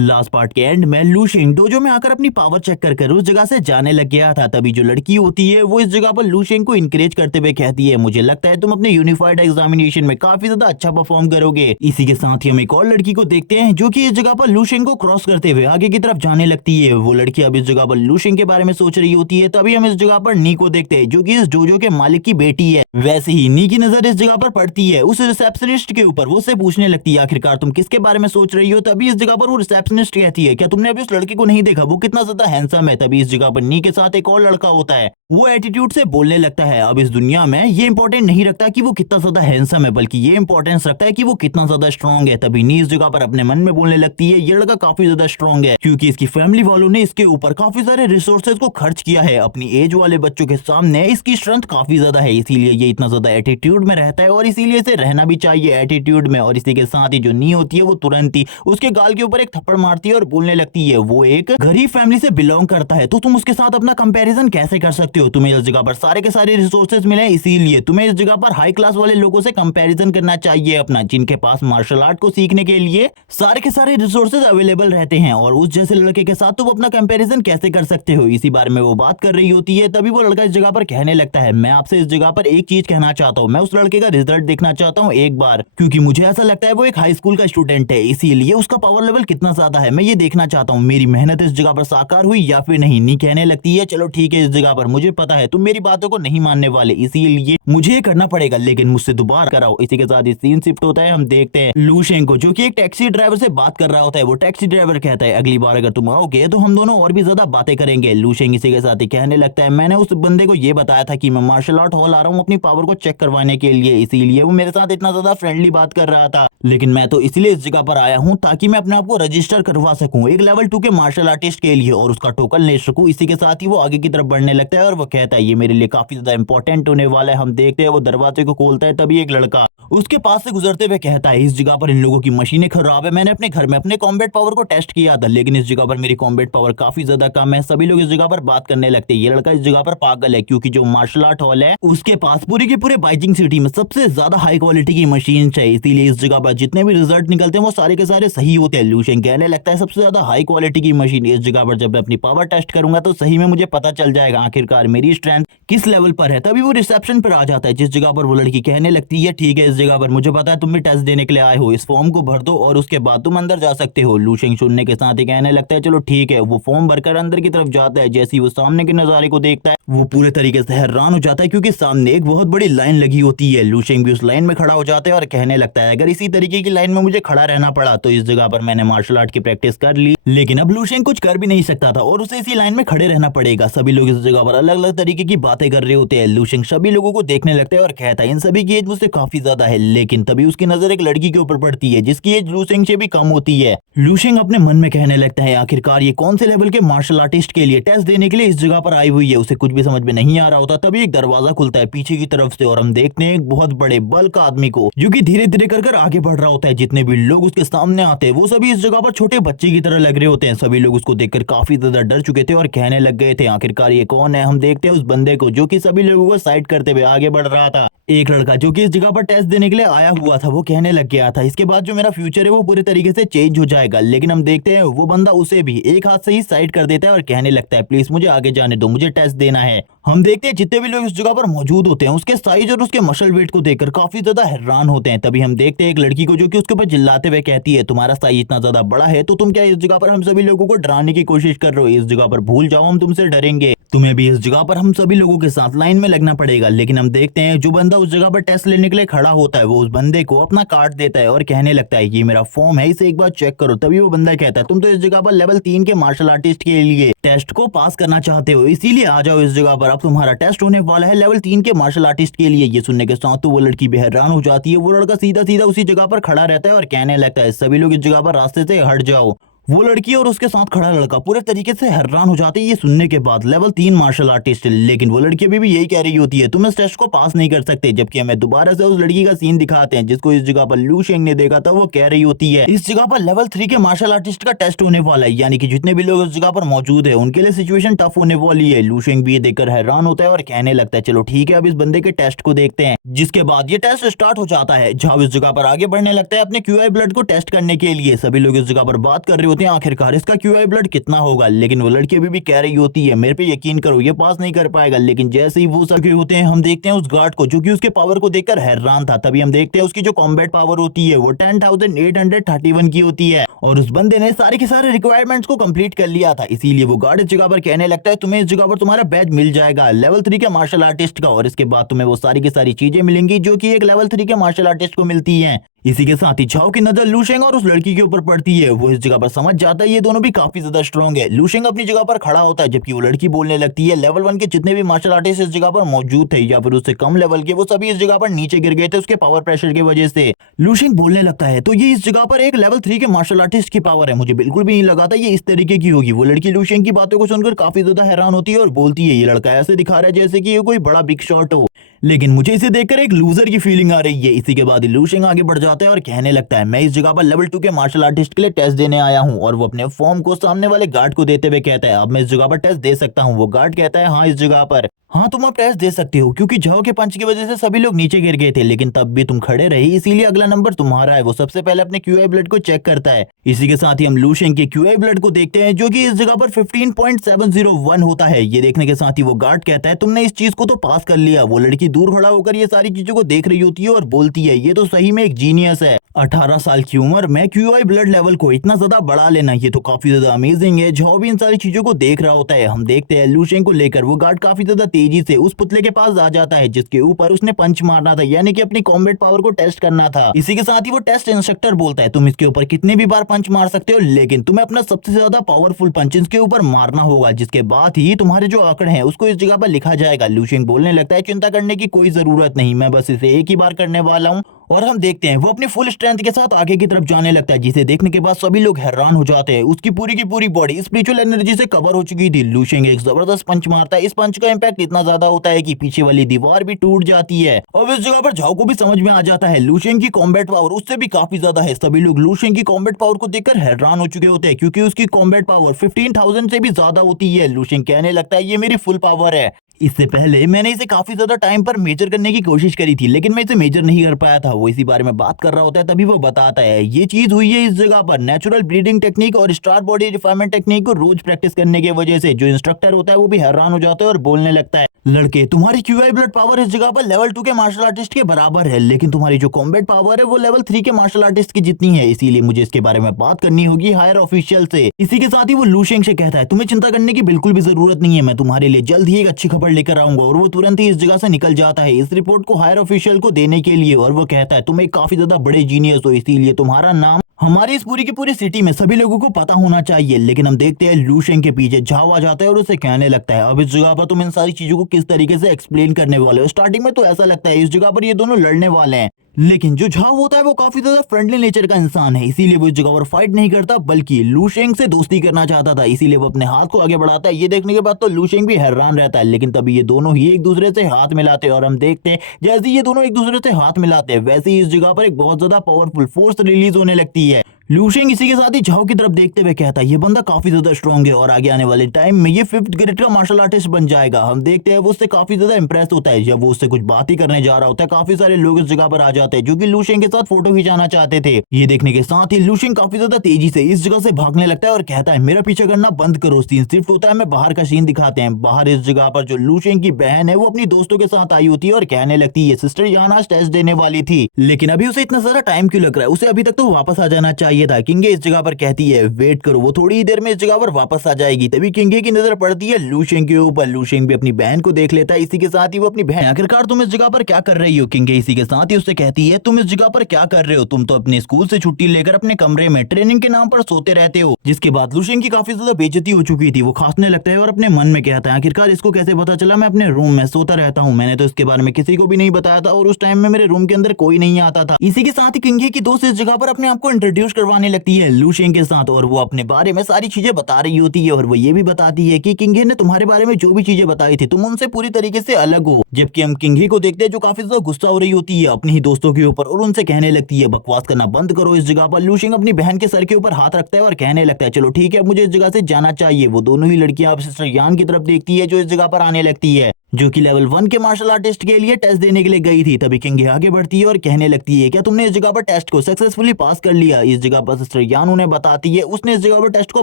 Last part के and में लू शेंग डोजो में आकर अपनी पावर चेक कर उस जगह से जाने लग गया था। तभी जो लड़की होती है वो इस जगह पर लू शेंग को इनकरेज करते हुए कहती है, मुझे लगता है तुम अपने यूनिफाइड एग्जामिनेशन में काफी ज्यादा अच्छा परफॉर्म करोगे। इसी के साथ ही हम एक और लड़की को देखते हैं जो कि इस जगह पर लू शेंग को क्रॉस करते हुए आगे की तरफ जाने लगती है। वो लड़की अब इस जगह पर लू शेंग के बारे में सोच रही होती है। तभी हम इस जगह पर नी को देखते हैं जो कि इस डोजो के मालिक की बेटी है। वैसे ही नी की नजर इस जगह पर पड़ती है उस रिसेप्शनिस्ट के ऊपर। वो उससे पूछने लगती है, आखिरकार तुम किसके बारे में सोच रही हो। तभी इस जगह पर वो रिसेप्शनिस्ट कहती है, क्या तुमने अभी उस लड़के को नहीं देखा, वो कितना ज्यादा हैंडसम है। तभी इस जगह पर नी के साथ एक और लड़का होता है, वो एटीट्यूड से बोलने लगता है, अब इस दुनिया में ये इंपॉर्टेंट नहीं रखता कि वो कितना ज्यादा हैंडसम है, बल्कि ये इंपॉर्टेंस रखता है कि वो कितना ज्यादा स्ट्रांग है। तभी नी इस जगह पर अपने मन में बोलने लगती है, ये लड़का काफी ज्यादा स्ट्रांग है क्योंकि इसकी फैमिली वालों ने इसके ऊपर काफी सारे रिसोर्सेज को खर्च किया है। अपनी एज वाले बच्चों के सामने इसकी स्ट्रेंथ काफी ज्यादा है, इसीलिए ये इतना ज्यादा एटीट्यूड में रहता है और इसीलिए इसे रहना भी चाहिए एटीट्यूड में। और इसी के साथ ही जो नी होती है वो तुरंत ही उसके गाल के ऊपर एक थप्पड़ मारती है और बोलने लगती है, वो एक गरीब फैमिली से बिलोंग करता है तो तुम उसके साथ अपना कंपैरिजन कैसे कर सकते हो। तुम्हें इस जगह पर सारे के सारे रिसोर्सेज मिले, इसीलिए तुम्हें इस जगह पर हाई क्लास वाले लोगों से कंपैरिजन करना चाहिए अपना, जिनके पास मार्शल आर्ट को सीखने के लिए सारे के सारे रिसोर्सेज अवेलेबल रहते हैं। और उस जैसे लड़के के साथ तुम अपना कंपैरिजन कैसे कर सकते हो, इसी बारे में वो बात कर रही होती है। तभी वो लड़का इस जगह पर कहने लगता है, मैं आपसे इस जगह पर एक चीज कहना चाहता हूँ, मैं उस लड़के का रिजल्ट देखना चाहता हूँ एक बार, क्योंकि मुझे ऐसा लगता है वो एक हाई स्कूल का स्टूडेंट है, इसीलिए उसका पावर लेवल कितना ज्यादा है मैं ये देखना चाहता हूँ, मेरी मेहनत इस जगह पर साकार हुई या फिर नहीं। नी कहने लगती है, चलो ठीक है, इस जगह पर मुझे पता है तुम मेरी बातों को नहीं मानने वाले, इसीलिए मुझे ये करना पड़ेगा, लेकिन मुझसे दोबारा कराओ। इसी के साथ सीन शिफ्ट होता है, हम देखते हैं लू शेंग को जो कि एक टैक्सी ड्राइवर से बात कर रहा होता है। वो टैक्सी ड्राइवर कहता है, अगली बार अगर तुम आओगे तो हम दोनों और भी ज्यादा बातें करेंगे। लू शेंग इसी के साथ ही कहने लगता है, मैंने उस बंदे को ये बताया था कि मैं मार्शल आर्ट हॉल आ रहा हूँ अपनी पावर को चेक करवाने के लिए, इसीलिए वो मेरे साथ इतना ज्यादा फ्रेंडली बात कर रहा था, लेकिन मैं तो इसलिए इस जगह पर आया हूँ ताकि मैं अपने आप को रजिस्टर करवा सकूं एक लेवल 2 के मार्शल आर्टिस्ट के लिए और उसका टोकन ले सकूं। इसी के साथ ही वो आगे की तरफ बढ़ने लगता है और वो कहता है, ये मेरे लिए काफी ज्यादा इंपॉर्टेंट होने वाला है। हम देखते हैं वो दरवाजे को खोलता है, तभी एक लड़का उसके पास से गुजरते हुए कहता है, इस जगह पर इन लोगों की मशीनें खराब है, मैंने अपने घर में अपने कॉम्बैट पावर को टेस्ट किया था, लेकिन इस जगह पर मेरी कॉम्बैट पावर काफी ज्यादा कम है। सभी लोग इस जगह पर बात करने लगते हैं, ये लड़का इस जगह पर पागल है क्योंकि जो मार्शल आर्ट हॉल है उसके पास पूरे के पूरे बाइजिंग सिटी में सबसे ज्यादा हाई क्वालिटी की मशीन है, इसीलिए इस जगह पर जितने भी रिजल्ट निकलते हैं वो सारे के सारे सही होते हैं। लू शेंग कहने लगता है, सबसे ज्यादा हाई क्वालिटी की मशीन, इस जगह पर जब मैं अपनी पावर टेस्ट करूंगा तो सही में मुझे पता चल जाएगा आखिरकार मेरी स्ट्रेंथ किस लेवल पर है। तभी वो रिसेप्शन पर आ जाता है जिस जगह पर वो लड़की कहने लगती है, ठीक है, इस जगह पर मुझे पता है तुम भी टेस्ट देने के लिए आए हो, इस फॉर्म को भर दो और उसके बाद तुम अंदर जा सकते हो। लू शेंग सुनने के साथ ही कहने लगता है, चलो ठीक है। वो फॉर्म भरकर अंदर की तरफ जाता है, जैसे ही वो सामने के नजारे को देखता है वो पूरे तरीके से हैरान हो जाता है क्योंकि सामने एक बहुत बड़ी लाइन लगी होती है। लू शेंग भी उस लाइन में खड़ा हो जाता है और कहने लगता है, अगर इसी तरीके की लाइन में मुझे खड़ा रहना पड़ा तो इस जगह पर मैंने मार्शल आर्ट की प्रैक्टिस कर ली, लेकिन अब लू शेंग कुछ कर भी नहीं सकता था और उसे इसी लाइन में खड़े रहना पड़ेगा। सभी लोग इस जगह पर अलग अलग तरीके की बातें कर रहे होते हैं। लू शेंग सभी लोगों को देखने लगता है और कहता है, इन सभी की एज मुझसे काफी ज्यादा है, लेकिन तभी उसकी नजर एक लड़की के ऊपर पड़ती है जिसकी एज लू शेंग से भी कम होती है। लू शेंग अपने मन में कहने लगता है, आखिरकार ये कौन से लेवल के मार्शल आर्टिस्ट के लिए टेस्ट देने के लिए इस जगह पर आई हुई है, उसे कुछ भी समझ में नहीं आ रहा होता। तभी एक दरवाजा खुलता है पीछे की तरफ से और हम देखते हैं एक बहुत बड़े बल्क आदमी को जो कि धीरे धीरे कर आगे बढ़ रहा होता है। जितने भी लोग उसके सामने आते हैं वो सभी इस जगह पर छोटे बच्चे की तरह लग रहे होते हैं। सभी लोग उसको देखकर काफी ज्यादा डर चुके थे और कहने लग गए थे, आखिरकार ये कौन है। हम देखते हैं उस बंदे को जो कि सभी लोगों को साइड करते हुए आगे बढ़ रहा था। एक लड़का जो कि इस जगह पर टेस्ट देने के लिए आया हुआ था वो कहने लग गया था, इसके बाद जो मेरा फ्यूचर है वो पूरे तरीके से चेंज हो जाएगा, लेकिन हम देखते हैं वो बंदा उसे भी एक हाथ से ही साइड कर देता है और कहने लगता है, प्लीज मुझे आगे जाने दो, मुझे टेस्ट देना है। हम देखते हैं जितने भी लोग इस जगह पर मौजूद होते हैं उसके साइज और उसके मसल वेट को देखकर काफी ज्यादा हैरान होते हैं। तभी हम देखते हैं एक लड़की को जो कि उसके ऊपर चिल्लाते हुए कहती है, तुम्हारा साइज इतना ज्यादा बड़ा है तो तुम क्या इस जगह पर हम सभी लोगों को डराने की कोशिश कर रहे हो, इस जगह पर भूल जाओ, हम तुमसे डरेंगे, तुम्हें भी इस जगह पर हम सभी लोगों के साथ लाइन में लगना पड़ेगा। लेकिन हम देखते हैं जो बंदा उस जगह पर टेस्ट लेने के लिए खड़ा होता है वो उस बंदे को अपना कार्ड देता है और कहने लगता है, ये मेरा फॉर्म है, इसे एक बार चेक करो। तभी वो बंदा कहता है, तुम तो इस जगह पर लेवल 3 के मार्शल आर्टिस्ट के लिए टेस्ट को पास करना चाहते हो, इसीलिए आ जाओ इस जगह पर, अब तुम्हारा टेस्ट होने वाला है लेवल 3 के मार्शल आर्टिस्ट के लिए। ये सुनने के साथ तो वो लड़की भी हैरान हो जाती है। वो लड़का सीधा सीधा उसी जगह पर खड़ा रहता है और कहने लगता है, सभी लोग इस जगह पर रास्ते से हट जाओ। वो लड़की और उसके साथ खड़ा लड़का पूरे तरीके से हैरान हो जाते हैं ये सुनने के बाद, लेवल 3 मार्शल आर्टिस्ट। लेकिन वो लड़की अभी भी यही कह रही होती है, तुम इस टेस्ट को पास नहीं कर सकते। जबकि हमें दोबारा से उस लड़की का सीन दिखाते हैं जिसको इस जगह पर लू शेंग ने देखा था। वो कह रही होती है, इस जगह पर लेवल 3 के मार्शल आर्टिस्ट का टेस्ट होने वाला है, यानी कि जितने भी लोग इस जगह पर मौजूद है उनके लिए सिचुएशन टफ होने वाली है। लू शेंग भी ये देखकर हैरान होता है और कहने लगता है, चलो ठीक है, अब इस बंदे के टेस्ट को देखते हैं। जिसके बाद ये टेस्ट स्टार्ट हो जाता है जहां इस जगह पर आगे बढ़ने लगता है अपने क्यूआई ब्लड को टेस्ट करने के लिए। सभी लोग इस जगह पर बात कर रहे होते होते हैं आखिरकार इसका क्यूआई ब्लड कितना होगा, लेकिन वो लड़की अभी भी कह रही होती है मेरे पे यकीन करो ये पास नहीं कर पाएगा। लेकिन जैसे ही वो सके होते हैं हम देखते हैं उस गार्ड को जो कि उसके पावर को देखकर हैरान था। तभी हम देखते हैं उसकी जो कॉम्बैट पावर होती है वो 10,831 की होती है और उस बंदे ने सारे के सारे रिक्वायरमेंट्स को कंप्लीट कर लिया था। इसीलिए वो गार्ड इस जगह पर कहने लगता है तुम्हें इस जगह पर तुम्हारा बैज मिल जाएगा लेवल 3 के मार्शल आर्टिस्ट का, और इसके बाद तुम्हें वो सारी की सारी चीजें मिलेंगी जो कि एक लेवल 3 के मार्शल आर्टिस्ट को मिलती हैं। इसी के साथ ही झाओ की नजर लूशेंग और उस लड़की के ऊपर पड़ती है। वो इस जगह पर समझ जाता है ये दोनों भी काफी ज्यादा स्ट्रॉन्ग है। लूशेंग अपनी जगह पर खड़ा होता है जबकि वो लड़की बोलने लगती है लेवल 1 के जितने भी मार्शल आर्टिस्ट इस जगह पर मौजूद थे या फिर उससे कम लेवल के वो सभी इस जगह पर नीचे गिर गए थे उसके पावर प्रेशर की वजह से। लूशेंग बोलने लगता है तो ये इस जगह पर एक लेवल 3 के मार्शल आर्टिस्ट की पावर है, मुझे बिल्कुल भी नहीं लगा था ये इस तरीके की होगी। वो लड़की लूशेंग की बातों को सुनकर काफी ज्यादा हैरान होती है और बोलती है ये लड़का ऐसे दिखा रहा है जैसे कि ये कोई बड़ा बिग शॉट हो, लेकिन मुझे इसे देखकर एक लूजर की फीलिंग आ रही है। इसी के बाद लूशेंग आगे बढ़ जाता है और कहने लगता है मैं इस जगह पर लेवल 2 के मार्शल आर्टिस्ट के लिए टेस्ट देने आया हूं, और वो अपने फॉर्म को सामने वाले गार्ड को देते हुए कहता है अब मैं इस जगह पर टेस्ट दे सकता हूं। वो गार्ड कहता है हाँ इस जगह पर हाँ तुम अब टेस्ट दे सकते हो क्योंकि झाओ के पंच की वजह से सभी लोग नीचे गिर गए थे, लेकिन तब भी तुम खड़े रही इसीलिए अगला नंबर तुम्हारा है। वो सबसे पहले अपने क्यूआई ब्लड को चेक करता है। इसी के साथ ही हम लूशेंग के क्यूआई ब्लड को देखते हैं जो कि इस जगह पर 15.701 होता है। ये देखने के साथ ही वो गार्ड कहता है तुमने इस चीज को तो पास कर लिया। वो लड़की दूर खड़ा होकर ये सारी चीजों को देख रही होती है और बोलती है ये तो सही में एक जीनियस है, 18 साल की उम्र में क्यूआई ब्लड लेवल को इतना ज्यादा बढ़ा लेना ये तो काफी ज्यादा अमेजिंग है। झाओ भी इन सारी चीजों को देख रहा होता है। हम देखते हैं लूशेंग को लेकर वो गार्ड काफी ज्यादा तेजी से उस पुतले के पास आ जाता है जिसके ऊपर उसने पंच मारना था, यानी कि अपनी कॉम्बैट पावर को टेस्ट करना था। इसी के साथ ही वो टेस्ट इंस्ट्रक्टर बोलता है तुम इसके ऊपर कितने भी बार पंच मार सकते हो, लेकिन तुम्हें अपना सबसे ज्यादा पावरफुल पंच इसके ऊपर मारना होगा, जिसके बाद ही तुम्हारे जो आंकड़े हैं उसको इस जगह पर लिखा जाएगा। लूशेंग बोलने लगता है चिंता करने की कोई जरूरत नहीं, मैं बस इसे एक ही बार करने वाला हूँ। और हम देखते हैं वो अपनी फुल स्ट्रेंथ के साथ आगे की तरफ जाने लगता है, जिसे देखने के बाद सभी लोग हैरान हो जाते हैं। उसकी पूरी की पूरी बॉडी स्पिरिचुअल एनर्जी से कवर हो चुकी थी। लूशेंग एक जबरदस्त पंच मारता है। इस पंच का इंपैक्ट इतना ज्यादा होता है कि पीछे वाली दीवार भी टूट जाती है। और इस जगह पर झाओ को भी समझ में आ जाता है लूशेंग की कॉम्बैट पावर उससे भी काफी ज्यादा है। सभी लोग लूशेंग की कॉम्बैट पावर को देखकर हैरान हो चुके होते हैं क्योंकि उसकी कॉम्बैट पावर 15,000 से भी ज्यादा होती है। लूशेंग कहने लगता है ये मेरी फुल पावर है। इससे पहले मैंने इसे काफी ज्यादा टाइम पर मेजर करने की कोशिश करी थी, लेकिन मैं इसे मेजर नहीं कर पाया था। वो इसी बारे में बात कर रहा होता है तभी वो बताता है ये चीज हुई है इस जगह पर नेचुरल ब्रीडिंग टेक्निक और स्टार बॉडी रिफाइनमेंट टेक्निक को रोज प्रैक्टिस करने की वजह से। जो इंस्ट्रक्टर होता है वो भी हैरान हो जाता है और बोलने लगता है लड़के तुम्हारी क्यूआई ब्लड पावर इस जगह पर लेवल 2 के मार्शल आर्टिस्ट के बराबर है, लेकिन तुम्हारी जो कॉम्बैट पावर है वो लेवल 3 के मार्शल आर्टिस्ट की जितनी है, इसीलिए मुझे इसके बारे में बात करनी होगी हायर ऑफिशियल से। इसी के साथ ही वो लूशेंग से कहता है तुम्हें चिंता करने की बिल्कुल भी जरूरत नहीं है, मैं तुम्हारे लिए जल्द ही एक अच्छी खबर लेकर आऊंगा। और वो तुरंत ही इस जगह से निकल जाता है इस रिपोर्ट को हायर ऑफिशियल को देने के लिए। और वो कहता है तुम एक काफी ज्यादा बड़े जीनियस हो, इसीलिए तुम्हारा नाम हमारी इस पूरी की पूरी सिटी में सभी लोगों को पता होना चाहिए। लेकिन हम देखते हैं लूशेंग के पीछे झाओ आ जाता है और उसे कहने लगता है अब इस जगह पर तुम इन सारी चीजों को किस तरीके से एक्सप्लेन करने वाले हो। स्टार्टिंग में तो ऐसा लगता है इस जगह पर ये दोनों लड़ने वाले हैं, लेकिन जो झाओ होता है वो काफी ज्यादा फ्रेंडली नेचर का इंसान है, इसीलिए वो इस जगह पर फाइट नहीं करता बल्कि लूशेंग से दोस्ती करना चाहता था। इसीलिए वो अपने हाथ को आगे बढ़ाता है। ये देखने के बाद तो लूशेंग भी हैरान रहता है, लेकिन तभी ये दोनों ही एक दूसरे से हाथ मिलाते हैं और हम देखते हैं जैसे ये दोनों एक दूसरे से हाथ मिलाते हैं वैसे ही इस जगह पर एक बहुत ज्यादा पावरफुल फोर्स रिलीज होने लगती है। लूशेंग इसी के साथ ही झाओ की तरफ देखते हुए कहता है ये बंदा काफी ज्यादा स्ट्रॉन्ग है और आगे आने वाले टाइम में ये 5th ग्रेड का मार्शल आर्टिस्ट बन जाएगा। हम देखते हैं वो उससे काफी ज्यादा इंप्रेस होता है। जब वो उससे कुछ बात ही करने जा रहा होता है काफी सारे लोग इस जगह पर आ जाते हैं जो कि लूशेंग के साथ फोटो खिंचाना चाहते थे। ये देखने के साथ ही लूशेंग काफी ज्यादा तेजी से इस जगह से भागने लगता है और कहता है मेरा पीछे करना बंद करो। सीन शिफ्ट होता है, मैं बाहर का सीन दिखाते हैं। बाहर इस जगह पर जो लूशेंग की बहन है वो अपनी दोस्तों के साथ आई होती है और कहने लगती है सिस्टर यहाँ आज टेस्ट देने वाली थी, लेकिन अभी उसे इतना सारा टाइम क्यों लग रहा है, उसे अभी तक तो वापस आ जाना चाहिए था। किंगे इस जगह पर कहती है वेट करो, वो थोड़ी ही देर में इस जगह पर वापस आ जाएगी। तभी किंगे की नजर पड़ती है लूशेंग के ऊपर। लूशेंग भी अपनी बहन को देख लेता है। इसी के साथ ही वो अपनी बहन आखिरकार तुम इस जगह पर क्या कर रही हो। किंगे इसी के साथ ही उससे कहती है तुम इस जगह पर क्या कर रहे हो, तुम तो अपने स्कूल से छुट्टी लेकर अपने कमरे में ट्रेनिंग के नाम पर सोते रहते हो। जिसके बाद लूशेंग की काफी ज्यादा बेइज्जती हो चुकी थी। वो खांसने लगता है और अपने मन में कहता है आखिरकार इसको कैसे पता चला मैं अपने रूम में सोता रहता हूँ, मैंने तो इसके बारे में किसी को भी नहीं बताया था और उस टाइम में मेरे रूम के अंदर कोई नहीं आता था। इसी के साथ ही किंगे की दोस्त इस जगह पर अपने आप को इंट्रोड्यूस करवाने लगती है लूशेंग के साथ और वो अपने बारे में सारी चीजें बता रही होती है। और वो ये भी बताती है कि किंगे ने तुम्हारे बारे में जो भी चीजें बताई थी तुम उनसे पूरी तरीके से अलग हो। जबकि हम किंगे को देखते हैं जो काफी ज्यादा गुस्सा हो रही होती है अपनी ही दोस्तों के ऊपर और उनसे कहने लगती है बकवास करना बंद करो। इस जगह पर लूशेंग अपनी बहन के सर के ऊपर हाथ रखता है और कहने लगता है चलो ठीक है मुझे इस जगह से जाना चाहिए। वो दोनों ही लड़कियां अब सिस्टर यान की तरफ देखती है जो इस जगह पर आने लगती है, जो कि लेवल 1 के मार्शल आर्टिस्ट के लिए टेस्ट देने के लिए गई थी। तभी किंगे आगे बढ़ती है और कहने लगती है क्या तुमने इस जगह पर टेस्ट को सक्सेसफुली पास कर लिया। इस जगह जगह पर सिस्टर यान उन्हें बताती है उसने इस जगह पर टेस्ट को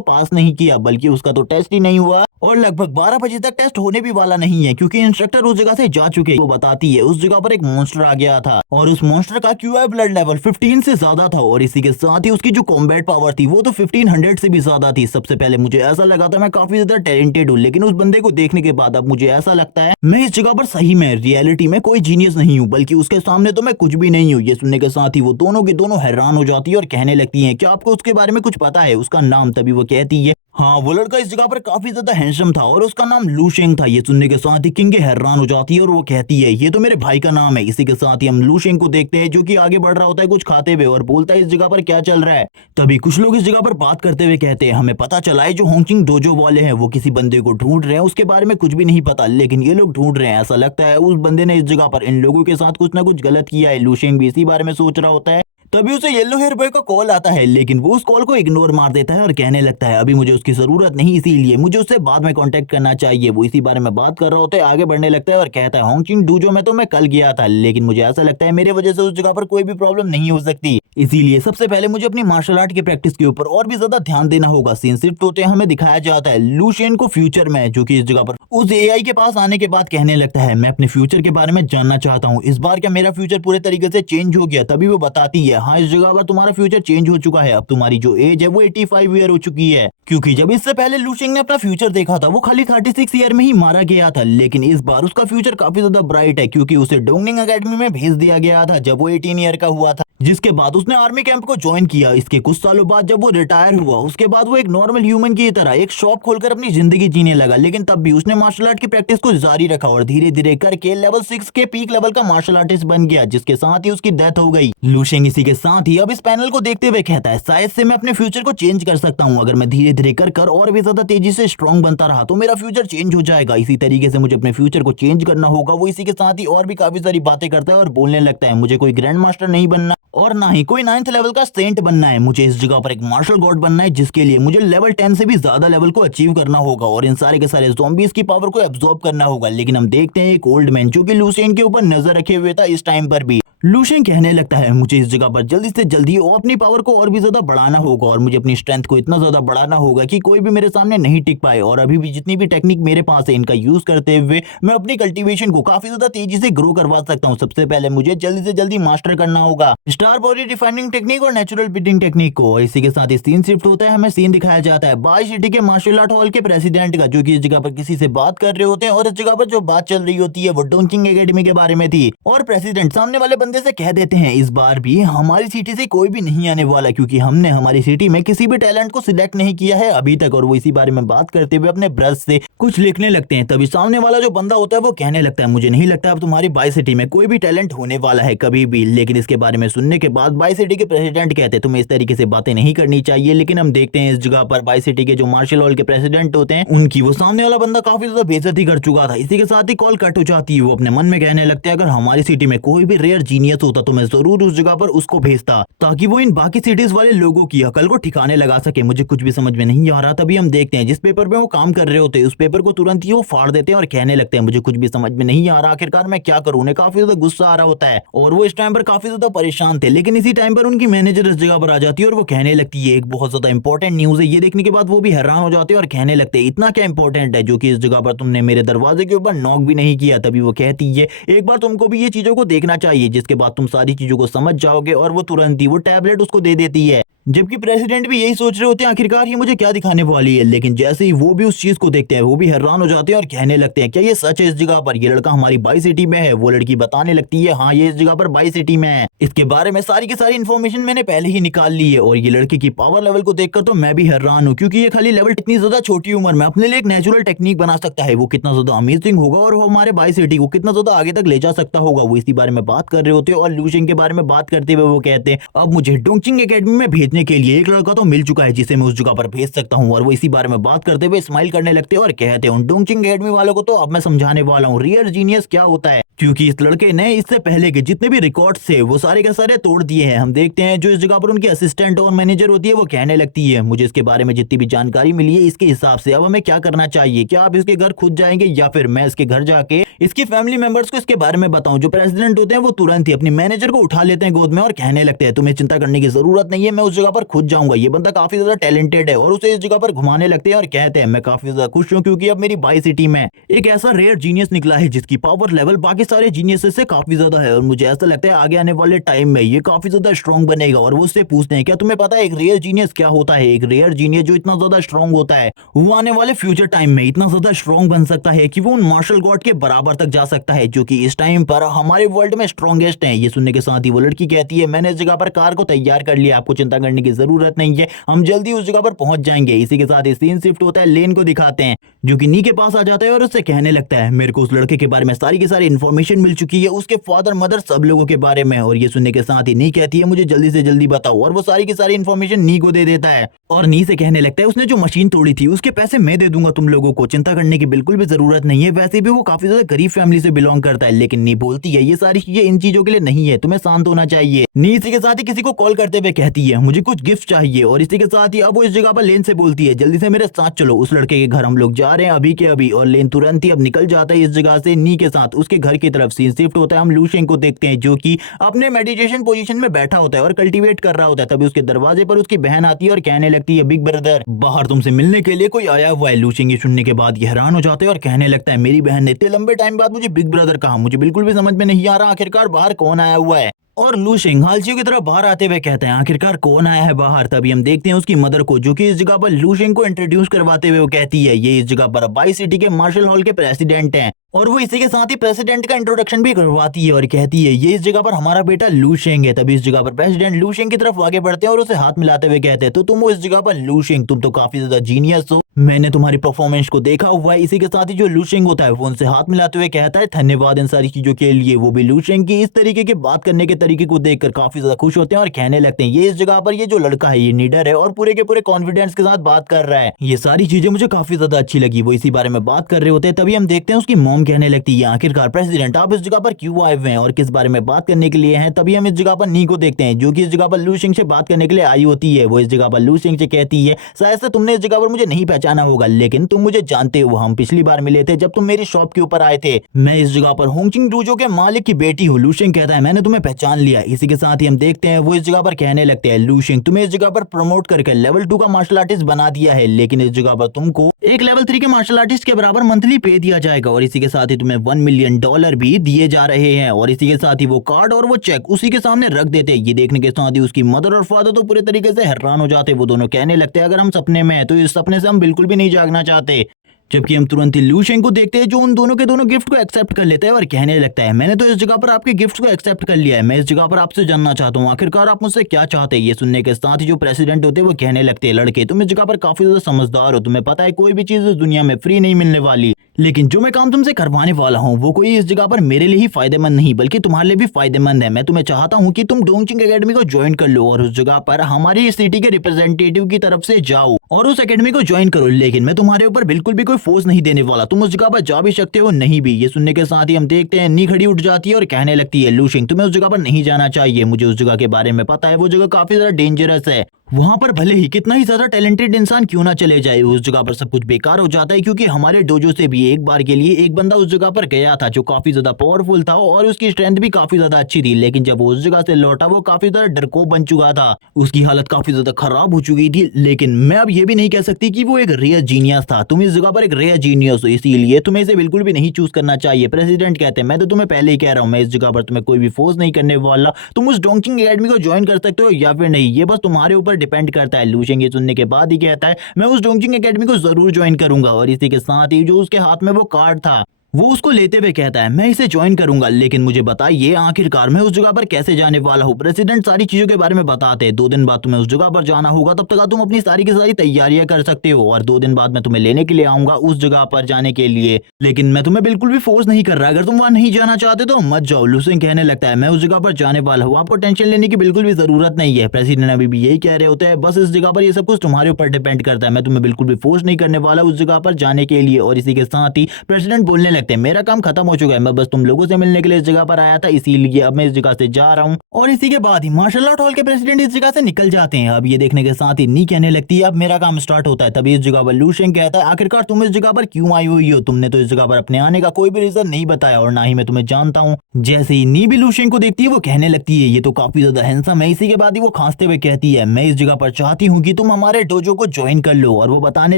पास नहीं किया, बल्कि उसका तो टेस्ट ही नहीं हुआ और लगभग 12 बजे तक टेस्ट होने भी वाला नहीं है क्योंकि इंस्ट्रक्टर उस जगह से जा चुके। वो बताती है उस जगह पर एक मॉन्स्टर आ गया था और उस मॉन्स्टर का क्यूआई ब्लड लेवल 15 से ज्यादा था और इसी के साथ ही उसकी जो कॉम्बैट पावर थी वो तो 1500 से भी ज्यादा थी। सबसे पहले मुझे ऐसा लगा था मैं काफी ज्यादा टैलेंटेड हूँ, लेकिन उस बंदे को देखने के बाद अब मुझे ऐसा लगता है मैं इस जगह पर सही में रियलिटी में कोई जीनियस नहीं हूँ, बल्कि उसके सामने तो मैं कुछ भी नहीं हूँ। ये सुनने के साथ ही वो दोनों के दोनों हैरान हो जाती है और कहने लगती है क्या आपको उसके बारे में कुछ पता है, उसका नाम? तभी वो कहती है हाँ, वो लड़का इस जगह पर काफी ज्यादा हैंडसम था और उसका नाम लू शेंग था। ये सुनने के साथ ही किंगे हैरान हो जाती है और वो कहती है ये तो मेरे भाई का नाम है। इसी के साथ ही हम लू शेंग को देखते हैं जो कि आगे बढ़ रहा होता है कुछ खाते हुए और बोलता है इस जगह पर क्या चल रहा है। तभी कुछ लोग इस जगह पर बात करते हुए कहते हैं हमें पता चला है जो होंगचिंग डोजो वाले हैं वो किसी बंदे को ढूंढ रहे हैं, उसके बारे में कुछ भी नहीं पता लेकिन ये लोग ढूंढ रहे हैं। ऐसा लगता है उस बंदे ने इस जगह पर इन लोगों के साथ कुछ ना कुछ गलत किया है। लू शेंग भी इसी बारे में सोच रहा होता है। तभी उसे येलो हेयर बॉय का कॉल आता है, लेकिन वो उस कॉल को इग्नोर मार देता है और कहने लगता है अभी मुझे उसकी जरूरत नहीं, इसीलिए मुझे उससे बाद में कांटेक्ट करना चाहिए। वो इसी बारे में बात कर रहा होता है, आगे बढ़ने लगता है और कहता है होंगचिंग डोजो में तो मैं कल गया था, लेकिन मुझे ऐसा लगता है मेरे वजह से उस जगह पर कोई भी प्रॉब्लम नहीं हो सकती, इसीलिए सबसे पहले मुझे अपनी मार्शल आर्ट की प्रैक्टिस के ऊपर और भी ज्यादा ध्यान देना होगा। सीन शिफ्ट होते हमें दिखाया जाता है लू शेंग को फ्यूचर में, जो कि इस जगह पर उस एआई के पास आने के बाद कहने लगता है मैं अपने फ्यूचर के बारे में जानना चाहता हूँ, इस बार क्या मेरा फ्यूचर पूरे तरीके से चेंज हो गया? तभी वो बताती है हाँ, इस जगह पर तुम्हारा फ्यूचर चेंज हो चुका है, अब तुम्हारी जो एज है वो 85 ईयर हो चुकी है, क्योंकि जब इससे पहले लू शेंग ने अपना फ्यूचर देखा था वो खाली 36 ईयर में ही मारा गया था, लेकिन इस बार उसका फ्यूचर काफी ज्यादा ब्राइट है क्योंकि उसे डोंगनिंग एकेडमी में भेज दिया गया था जब वो 18 ईयर का हुआ था, जिसके बाद उसने आर्मी कैंप को ज्वाइन किया। इसके कुछ सालों बाद जब वो रिटायर हुआ उसके बाद वो एक नॉर्मल ह्यूमन की तरह एक शॉप खोलकर अपनी जिंदगी जीने लगा, लेकिन तब भी उसने मार्शल आर्ट की प्रैक्टिस को जारी रखा और धीरे धीरे करके लेवल 6 के पीक लेवल का मार्शल आर्टिस्ट बन गया, जिसके साथ ही उसकी डेथ हो गई। लू शेंग इसी के साथ ही अब इस पैनल को देखते हुए कहता है शायद से मैं अपने फ्यूचर को चेंज कर सकता हूँ, अगर मैं धीरे धीरे कर और भी ज्यादा तेजी से स्ट्रॉन्ग बनता रहा तो मेरा फ्यूचर चेंज हो जाएगा, इसी तरीके से मुझे अपने फ्यूचर को चेंज करना होगा। वो इसी के साथ ही और भी काफी सारी बातें करता है और बोलने लगता है मुझे कोई ग्रैंड मास्टर नहीं बनना और ना ही कोई 9th लेवल का सेंट बनना है, मुझे इस जगह पर एक मार्शल गॉड बनना है, जिसके लिए मुझे लेवल 10 से भी ज्यादा लेवल को अचीव करना होगा और इन सारे के सारे ज़ॉम्बीज की पावर को एब्जॉर्ब करना होगा। लेकिन हम देखते हैं एक ओल्ड मैन जो कि लू शेंग के ऊपर नजर रखे हुए था इस टाइम पर भी। लू शेंग कहने लगता है मुझे इस जगह पर जल्दी से जल्दी और अपनी पावर को और भी ज्यादा बढ़ाना होगा और मुझे अपनी स्ट्रेंथ को इतना ज्यादा बढ़ाना होगा कि कोई भी मेरे सामने नहीं टिक पाए, और अभी भी जितनी भी टेक्निक मेरे पास है इनका यूज करते हुए मैं अपनी कल्टीवेशन को काफी ज्यादा तेजी से ग्रो करवा सकता हूँ। सबसे पहले मुझे जल्दी से जल्दी मास्टर करना होगा स्टार बॉडी रिफाइनिंग टेक्निक और नेचुरल ब्रीडिंग टेक्निक को। इसी के साथ ही सीन शिफ्ट होता है, हमें सीन दिखाया जाता है बाई सिटी के मार्शल आर्ट हॉल के प्रेसिडेंट का, जो कि इस जगह पर किसी से बात कर रहे होते हैं और इस जगह पर जो बात चल रही होती है वो डोंगचिंग एकेडमी के बारे में थी और प्रेसिडेंट सामने वाले बंदे से कह देते हैं इस बार भी हमारी सिटी से कोई भी नहीं आने वाला क्योंकि हमने हमारी सिटी में किसी भी टैलेंट को सिलेक्ट नहीं किया है अभी तक, और वो इसी बारे में बात करते हुए अपने ब्रश से कुछ लिखने लगते हैं। तभी सामने वाला जो बंदा होता है वो कहने लगता है मुझे नहीं लगता अब तुम्हारी बाई सिटी में कोई भी टैलेंट होने वाला है कभी भी। लेकिन इसके बारे में सुनने के बाद बाई सिटी के प्रेसिडेंट कहते हैं तुम्हें इस तरीके से बातें नहीं करनी चाहिए, लेकिन हम देखते हैं इस जगह पर बाई सिटी के जो मार्शल हॉल के प्रेसिडेंट होते हैं उनकी वो सामने वाला बंदा काफी ज्यादा बेइज्जती कर चुका था। इसी के साथ ही कॉल कट हो जाती है। वो अपने मन में कहने लगते हैं अगर हमारी सिटी में कोई भी रेयर जीनियस होता तो मैं जरूर उस जगह पर उसको भेजता ताकि वो इन बाकी सिटीज वाले लोगों की अकल को ठिकाने लगा सके। मुझे कुछ भी समझ में नहीं आ रहा। तभी हम देखते हैं जिस पेपर पे वो काम कर रहे होते हैं उस पेपर को तुरंत ही वो फाड़ देते हैं और कहने लगते हैं मुझे कुछ भी समझ में नहीं आ रहा, आखिरकार मैं क्या करूं। उन्हें काफी ज्यादा गुस्सा आ रहा होता है और वो इस टाइम पर काफी ज्यादा परेशान थे, लेकिन इसी टाइम पर उनकी मैनेजर इस जगह पर आ जाती है और वो कहने लगती है एक बहुत ज्यादा इंपॉर्टेंट न्यूज है। ये देखने के बाद वो भी हैरान हो जाते हैं और कहने लगते हैं इतना क्या इंपॉर्टेंट है जो कि इस जगह पर तुमने मेरे दरवाजे के ऊपर नॉक भी नहीं किया। तभी वो कहती है एक बार तुमको भी ये चीजों को देखना चाहिए, जिसके बाद तुम सारी चीजों को समझ जाओगे, और वो तुरंत ही वो टैबलेट उसको दे देती है। जबकि प्रेसिडेंट भी यही सोच रहे होते हैं आखिरकार ये मुझे क्या दिखाने वाली है, लेकिन जैसे ही वो भी उस चीज को देखते हैं वो भी हैरान हो जाते हैं और कहने लगते हैं क्या ये सच है इस जगह पर ये लड़का हमारी बाई सिटी में है। वो लड़की बताने लगती है हाँ ये इस जगह पर बाई सिटी में है, इसके बारे में सारी की सारी इन्फॉर्मेशन मैंने पहले ही निकाल ली है। और ये लड़की की पावर लेवल को देखकर तो मैं भी हैरान हूँ क्योंकि ये खाली लेवल इतनी ज्यादा छोटी उम्र में अपने लिए एक नेचुरल टेक्निक बना सकता है, वो कितना ज्यादा अमेजिंग होगा और वो हमारे बाई सिटी को कितना ज्यादा आगे तक ले जा सकता होगा। वो इसी बारे में बात कर रहे होते हैं और लू शेंग के बारे में बात करते हुए वो कहते हैं अब मुझे डोंगचिंग एकेडमी में भेजने के लिए एक लड़का तो मिल चुका है जिसे मैं उस जगह पर भेज सकता हूँ। और वो इसी बारे में बात करते हुए स्माइल करने लगते हैं और कहते हैं डोंगचिंग एकेडमी वालों को तो अब मैं समझाने वाला हूँ रियल जीनियस क्या होता है, क्योंकि इस लड़के ने इससे पहले के जितने भी रिकॉर्ड्स थे वो सारे के सारे तोड़ दिए हैं। हम देखते हैं जो इस जगह पर उनकी असिस्टेंट और मैनेजर होती है वो कहने लगती है मुझे इसके बारे में जितनी भी जानकारी मिली है इसके हिसाब से अब हमें क्या करना चाहिए, क्या आप इसके घर खुद जाएंगे या फिर मैं इसके घर जाके इसकी फैमिली मेंबर्स को इसके बारे में बताऊं, जो प्रेसिडेंट होते हैं वो तुरंत ही अपनी मैनेजर को उठा लेते हैं गोद में और कहने लगते हैं तुम्हें चिंता करने की जरूरत नहीं है, मैं उस जगह पर खुद जाऊंगा, ये बंदा काफी ज्यादा टैलेंटेड है। और उसे इस जगह पर घुमाने लगते हैं और कहते हैं मैं काफी ज्यादा खुश हूँ क्योंकि अब मेरी बाई सिटी में एक ऐसा रेयर जीनियस निकला है जिसकी पावर लेवल बाकी सारे जीनियस से काफी ज्यादा है और मुझे ऐसा लगता है आगे आने वाले टाइम में ये काफी ज्यादा स्ट्रॉन्ग बनेगा। और वो उससे पूछते हैं क्या तुम्हें पता है एक रेयर जीनियस क्या होता है? एक रेयर जीनियस जो इतना ज्यादा स्ट्रॉन्ग होता है वो आने वाले फ्यूचर टाइम में इतना ज्यादा स्ट्रॉन्ग बन सकता है कि वो उन मार्शल गॉड के बराबर तक जा सकता है जो कि इस टाइम पर हमारे वर्ल्ड में स्ट्रॉन्गेस्ट है। ये सुनने के साथ ही वो लड़की कहती है मैंने इस जगह पर कार को तैयार कर लिया, आपको चिंता करने की जरूरत नहीं है, हम जल्दी उस जगह पर पहुंच जाएंगे। इसी के साथ ही सीन शिफ्ट होता है, लेन को दिखाते हैं जो कि नी के पास आ जाता है और उससे कहने लगता है मेरे को उस लड़के के बारे में सारी की सारी इन्फॉर्मेशन मिल चुकी है, उसके फादर मदर सब लोगों के बारे में। और ये सुनने के साथ ही नी कहती है मुझे जल्दी से जल्दी बताओ और वो सारी की सारी इन्फॉर्मेशन नी को दे देता है और नी से कहने लगता है उसने जो मशीन तोड़ी थी उसके पैसे मैं दे दूंगा तुम लोगों को, चिंता करने की बिल्कुल भी जरूरत नहीं है। वैसे भी वो काफी ज्यादा गरीब फैमिली से बिलोंग करता है, लेकिन नी बोलती है ये सारी चीजें इन चीजों के लिए नहीं है, तुम्हें शांत होना चाहिए। नी इसी के साथ ही किसी को कॉल करते हुए कहती है मुझे कुछ गिफ्ट चाहिए और इसी के साथ ही अब वो इस जगह पर लेन से बोलती है जल्दी से मेरे साथ चलो, उस लड़के के घर हम लोग जा रहे हैं अभी के अभी। और लेन तुरंत ही अब निकल जाता है इस जगह से नी के साथ उसके घर की तरफ। सीन शिफ्ट होता है, हम लू शेंग को देखते हैं जो कि अपने मेडिटेशन पोजीशन में बैठा होता है और कल्टीवेट कर रहा होता है। तभी उसके दरवाजे पर उसकी बहन आती है और कहने लगती है बिग ब्रदर बाहर तुमसे मिलने के लिए कोई आया हुआ है। लू शेंग ये सुनने के बाद ये हैरान हो जाते हैं और कहने लगता है मेरी बहन ने इतने लंबे टाइम बाद मुझे बिग ब्रदर कहा, मुझे बिल्कुल भी समझ में नहीं आ रहा आखिरकार बाहर कौन आया हुआ है। और लू शेंग हालचियों की तरफ बाहर आते हुए कहते हैं आखिरकार कौन आया है बाहर। तभी हम देखते हैं उसकी मदर को जो कि इस जगह पर लू शेंग को इंट्रोड्यूस करवाते हुए वो कहती है ये इस जगह पर बाई सिटी के मार्शल हॉल के प्रेसिडेंट हैं। और वो इसी के साथ ही प्रेसिडेंट का इंट्रोडक्शन भी करवाती है और कहती है ये इस जगह पर हमारा बेटा लू शेंग है। तभी इस जगह पर प्रेसिडेंट लू शेंग की तरफ आगे बढ़ते हैं और उसे हाथ मिलाते हुए कहते हैं तो तुम वो इस जगह पर लू शेंग, तुम तो काफी ज्यादा जीनियस हो, मैंने तुम्हारी परफॉर्मेंस को देखा हुआ है। इसी के साथ ही जो लू शेंग होता है वो उनसे हाथ मिलाते हुए कहता है धन्यवाद इन सारी चीजों के लिए। वो भी लू शेंग की इस तरीके के बात करने के तरीके को देखकर काफी ज्यादा खुश होते हैं और कहने लगते हैं ये इस जगह पर ये जो लड़का है ये नीडर है और पूरे के पूरे कॉन्फिडेंस के साथ बात कर रहा है। ये सारी चीजें मुझे काफी ज्यादा अच्छी लगी। वो इसी बारे में बात कर रहे होते हैं तभी हम देखते हैं उसकी मॉम कहने लगती है आखिरकार प्रेसिडेंट आप इस जगह पर क्यों आए हुए हैं और किस बारे में बात करने के लिए हैं। तभी हम इस जगह पर नी को देखते हैं जो कि इस जगह पर लू शेंग से बात करने के लिए आई होती है। वो इस जगह पर लू शेंग से कहती है शायद से तुमने इस जगह पर मुझे नहीं पहचाना होगा लेकिन तुम मुझे जानते हो, हम पिछली बार मिले थे जब तुम मेरी शॉप के ऊपर आए थे, मैं इस जगह पर होंगचिंग डूजो के मालिक की बेटी हूँ। लू शेंग कहता है मैंने तुम्हें पहचान लिया। इसी के साथ ही हम देखते हैं वो इस जगह पर कहने लगते हैं लू शेंग तुम्हें इस जगह पर प्रमोट करके लेवल 2 का मार्शल आर्टिस्ट बना दिया है लेकिन इस जगह पर तुमको एक लेवल 3 के मार्शल आर्टिस्ट के बराबर मंथली पे दिया जाएगा और इसी के साथ ही तुम्हें $1 मिलियन भी दिए जा रहे हैं। और इसी के साथ ही वो कार्ड और वो चेक उसी के सामने रख देते हैं। ये देखने के साथ ही उसकी मदर और फादर तो पूरे तरीके से हैरान हो जाते। वो दोनों कहने लगते हैं अगर हम सपने में हैं तो इस सपने से हम बिल्कुल भी नहीं जागना चाहते। जबकि हम तुरंत ही लू शेंग को देखते हैं जो उन दोनों के दोनों गिफ्ट को एक्सेप्ट कर लेता है और कहने लगता है मैंने तो इस जगह पर आपके गिफ्ट को एक्सेप्ट कर लिया है, मैं इस जगह पर आपसे जानना चाहता हूँ आखिरकार आप मुझसे क्या चाहते हैं। ये सुनने के साथ ही जो प्रेसिडेंट होते हैं वो कहने लगते हैं लड़के तुम इस जगह पर काफी ज्यादा समझदार हो, तुम्हें पता है कोई भी चीज इस दुनिया में फ्री नहीं मिलने वाली, लेकिन जो मैं काम तुमसे करवाने वाला हूँ वो कोई इस जगह पर मेरे लिए ही फायदेमंद नहीं बल्कि तुम्हारे लिए भी फायदेमंद है। मैं तुम्हें चाहता हूँ कि तुम डोंगचिंग एकेडमी को ज्वाइन कर लो और उस जगह पर हमारी सिटी के रिप्रेजेंटेटिव की तरफ से जाओ और उस एकेडमी को ज्वाइन करो, लेकिन मैं तुम्हारे ऊपर बिल्कुल भी कोई फोर्स नहीं देने वाला, तुम उस जगह पर जा भी सकते हो नहीं भी। ये सुनने के साथ ही हम देखते हैं नी खड़ी उठ जाती है और कहने लगती है लू शेंग तुम्हें उस जगह पर नहीं जाना चाहिए, मुझे उस जगह के बारे में पता है, वो जगह काफी ज्यादा डेंजरस है, वहां पर भले ही कितना ही ज्यादा टैलेंटेड इंसान क्यों ना चले जाए उस जगह पर सब कुछ बेकार हो जाता है। क्योंकि हमारे डोजो से भी एक बार के लिए एक बंदा उस जगह पर गया था जो काफी ज्यादा पावरफुल था और उसकी स्ट्रेंथ भी काफी ज्यादा अच्छी थी, लेकिन जब वो उस जगह से लौटा वो काफी ज्यादा डरपोक बन चुका था, उसकी हालत काफी ज्यादा खराब हो चुकी थी। लेकिन मैं अब ये भी नहीं कह सकती कि वो एक रेयर जीनियस था, तुम इस जगह पर एक रेयर जीनियस हो इसीलिए तुम्हें इसे बिल्कुल भी नहीं चूज करना चाहिए। प्रेसिडेंट कहते हैं मैं तो तुम्हें पहले ही कह रहा हूँ मैं इस जगह पर तुम्हें कोई भी फोर्स नहीं करने वाला, तुम उस डोंगचिंग एकेडमी को ज्वाइन कर सकते हो या फिर नहीं, ये बस तुम्हारे ऊपर डिपेंड करता है। लू शेंग ये सुनने के बाद ही कहता है मैं उस डोंगचिंग एकेडमी को जरूर ज्वाइन करूंगा और इसी के साथ ही जो उसके हाथ में वो कार्ड था वो उसको लेते हुए कहता है मैं इसे ज्वाइन करूंगा, लेकिन मुझे बताइए आखिरकार मैं उस जगह पर कैसे जाने वाला हूँ। प्रेसिडेंट सारी चीजों के बारे में बताते हैं 2 दिन बाद तुम्हें उस जगह पर जाना होगा, तब तक तुम अपनी सारी की सारी तैयारियां कर सकते हो और 2 दिन बाद मैं तुम्हें लेने के लिए आऊंगा उस जगह पर जाने के लिए, लेकिन मैं तुम्हें बिल्कुल भी फोर्स नहीं कर रहा, अगर तुम वहां नहीं जाना चाहते तो मत जाओ। लू शेंग कहने लगता है मैं उस जगह पर जाने वाला हूँ, आपको टेंशन लेने की बिल्कुल भी जरूरत नहीं है। प्रेसिडेंट अभी भी यही कह रहे होते हैं बस इस जगह पर ये सब कुछ तुम्हारे ऊपर डिपेंड करता है, मैं तुम्हें बिल्कुल भी फोर्स नहीं करने वाला उस जगह पर जाने के लिए। और इसी के साथ ही प्रेसिडेंट बोलने लगता लगता है मेरा काम खत्म हो चुका है, मैं बस तुम लोगों से मिलने के लिए इस जगह पर आया था, इसीलिए अब मैं इस जगह से जा रहा हूँ। और इसी के बाद ही मार्शल आर्ट हॉल के प्रेसिडेंट इस जगह से निकल जाते हैं। अब ये देखने के साथ ही नी कहने लगती है अब मेरा काम स्टार्ट होता है। तभी इस जगह पर लू शेंग कहता है आखिरकार तुम इस जगह पर क्यों आई हुई हो, तुमने तो इस जगह पर अपने आने का कोई भी रीजन नहीं बताया और ना ही मैं तुम्हें जानता हूँ। जैसे ही नी भी लू शेंग को देखती है वो कहने लगती है ये तो काफी ज्यादा हैंडसम है। इसी के बाद ही वो खांसते हुए कहती है मैं इस जगह पर चाहती हूँ कि तुम हमारे डोजो को ज्वाइन कर लो। और वो बताने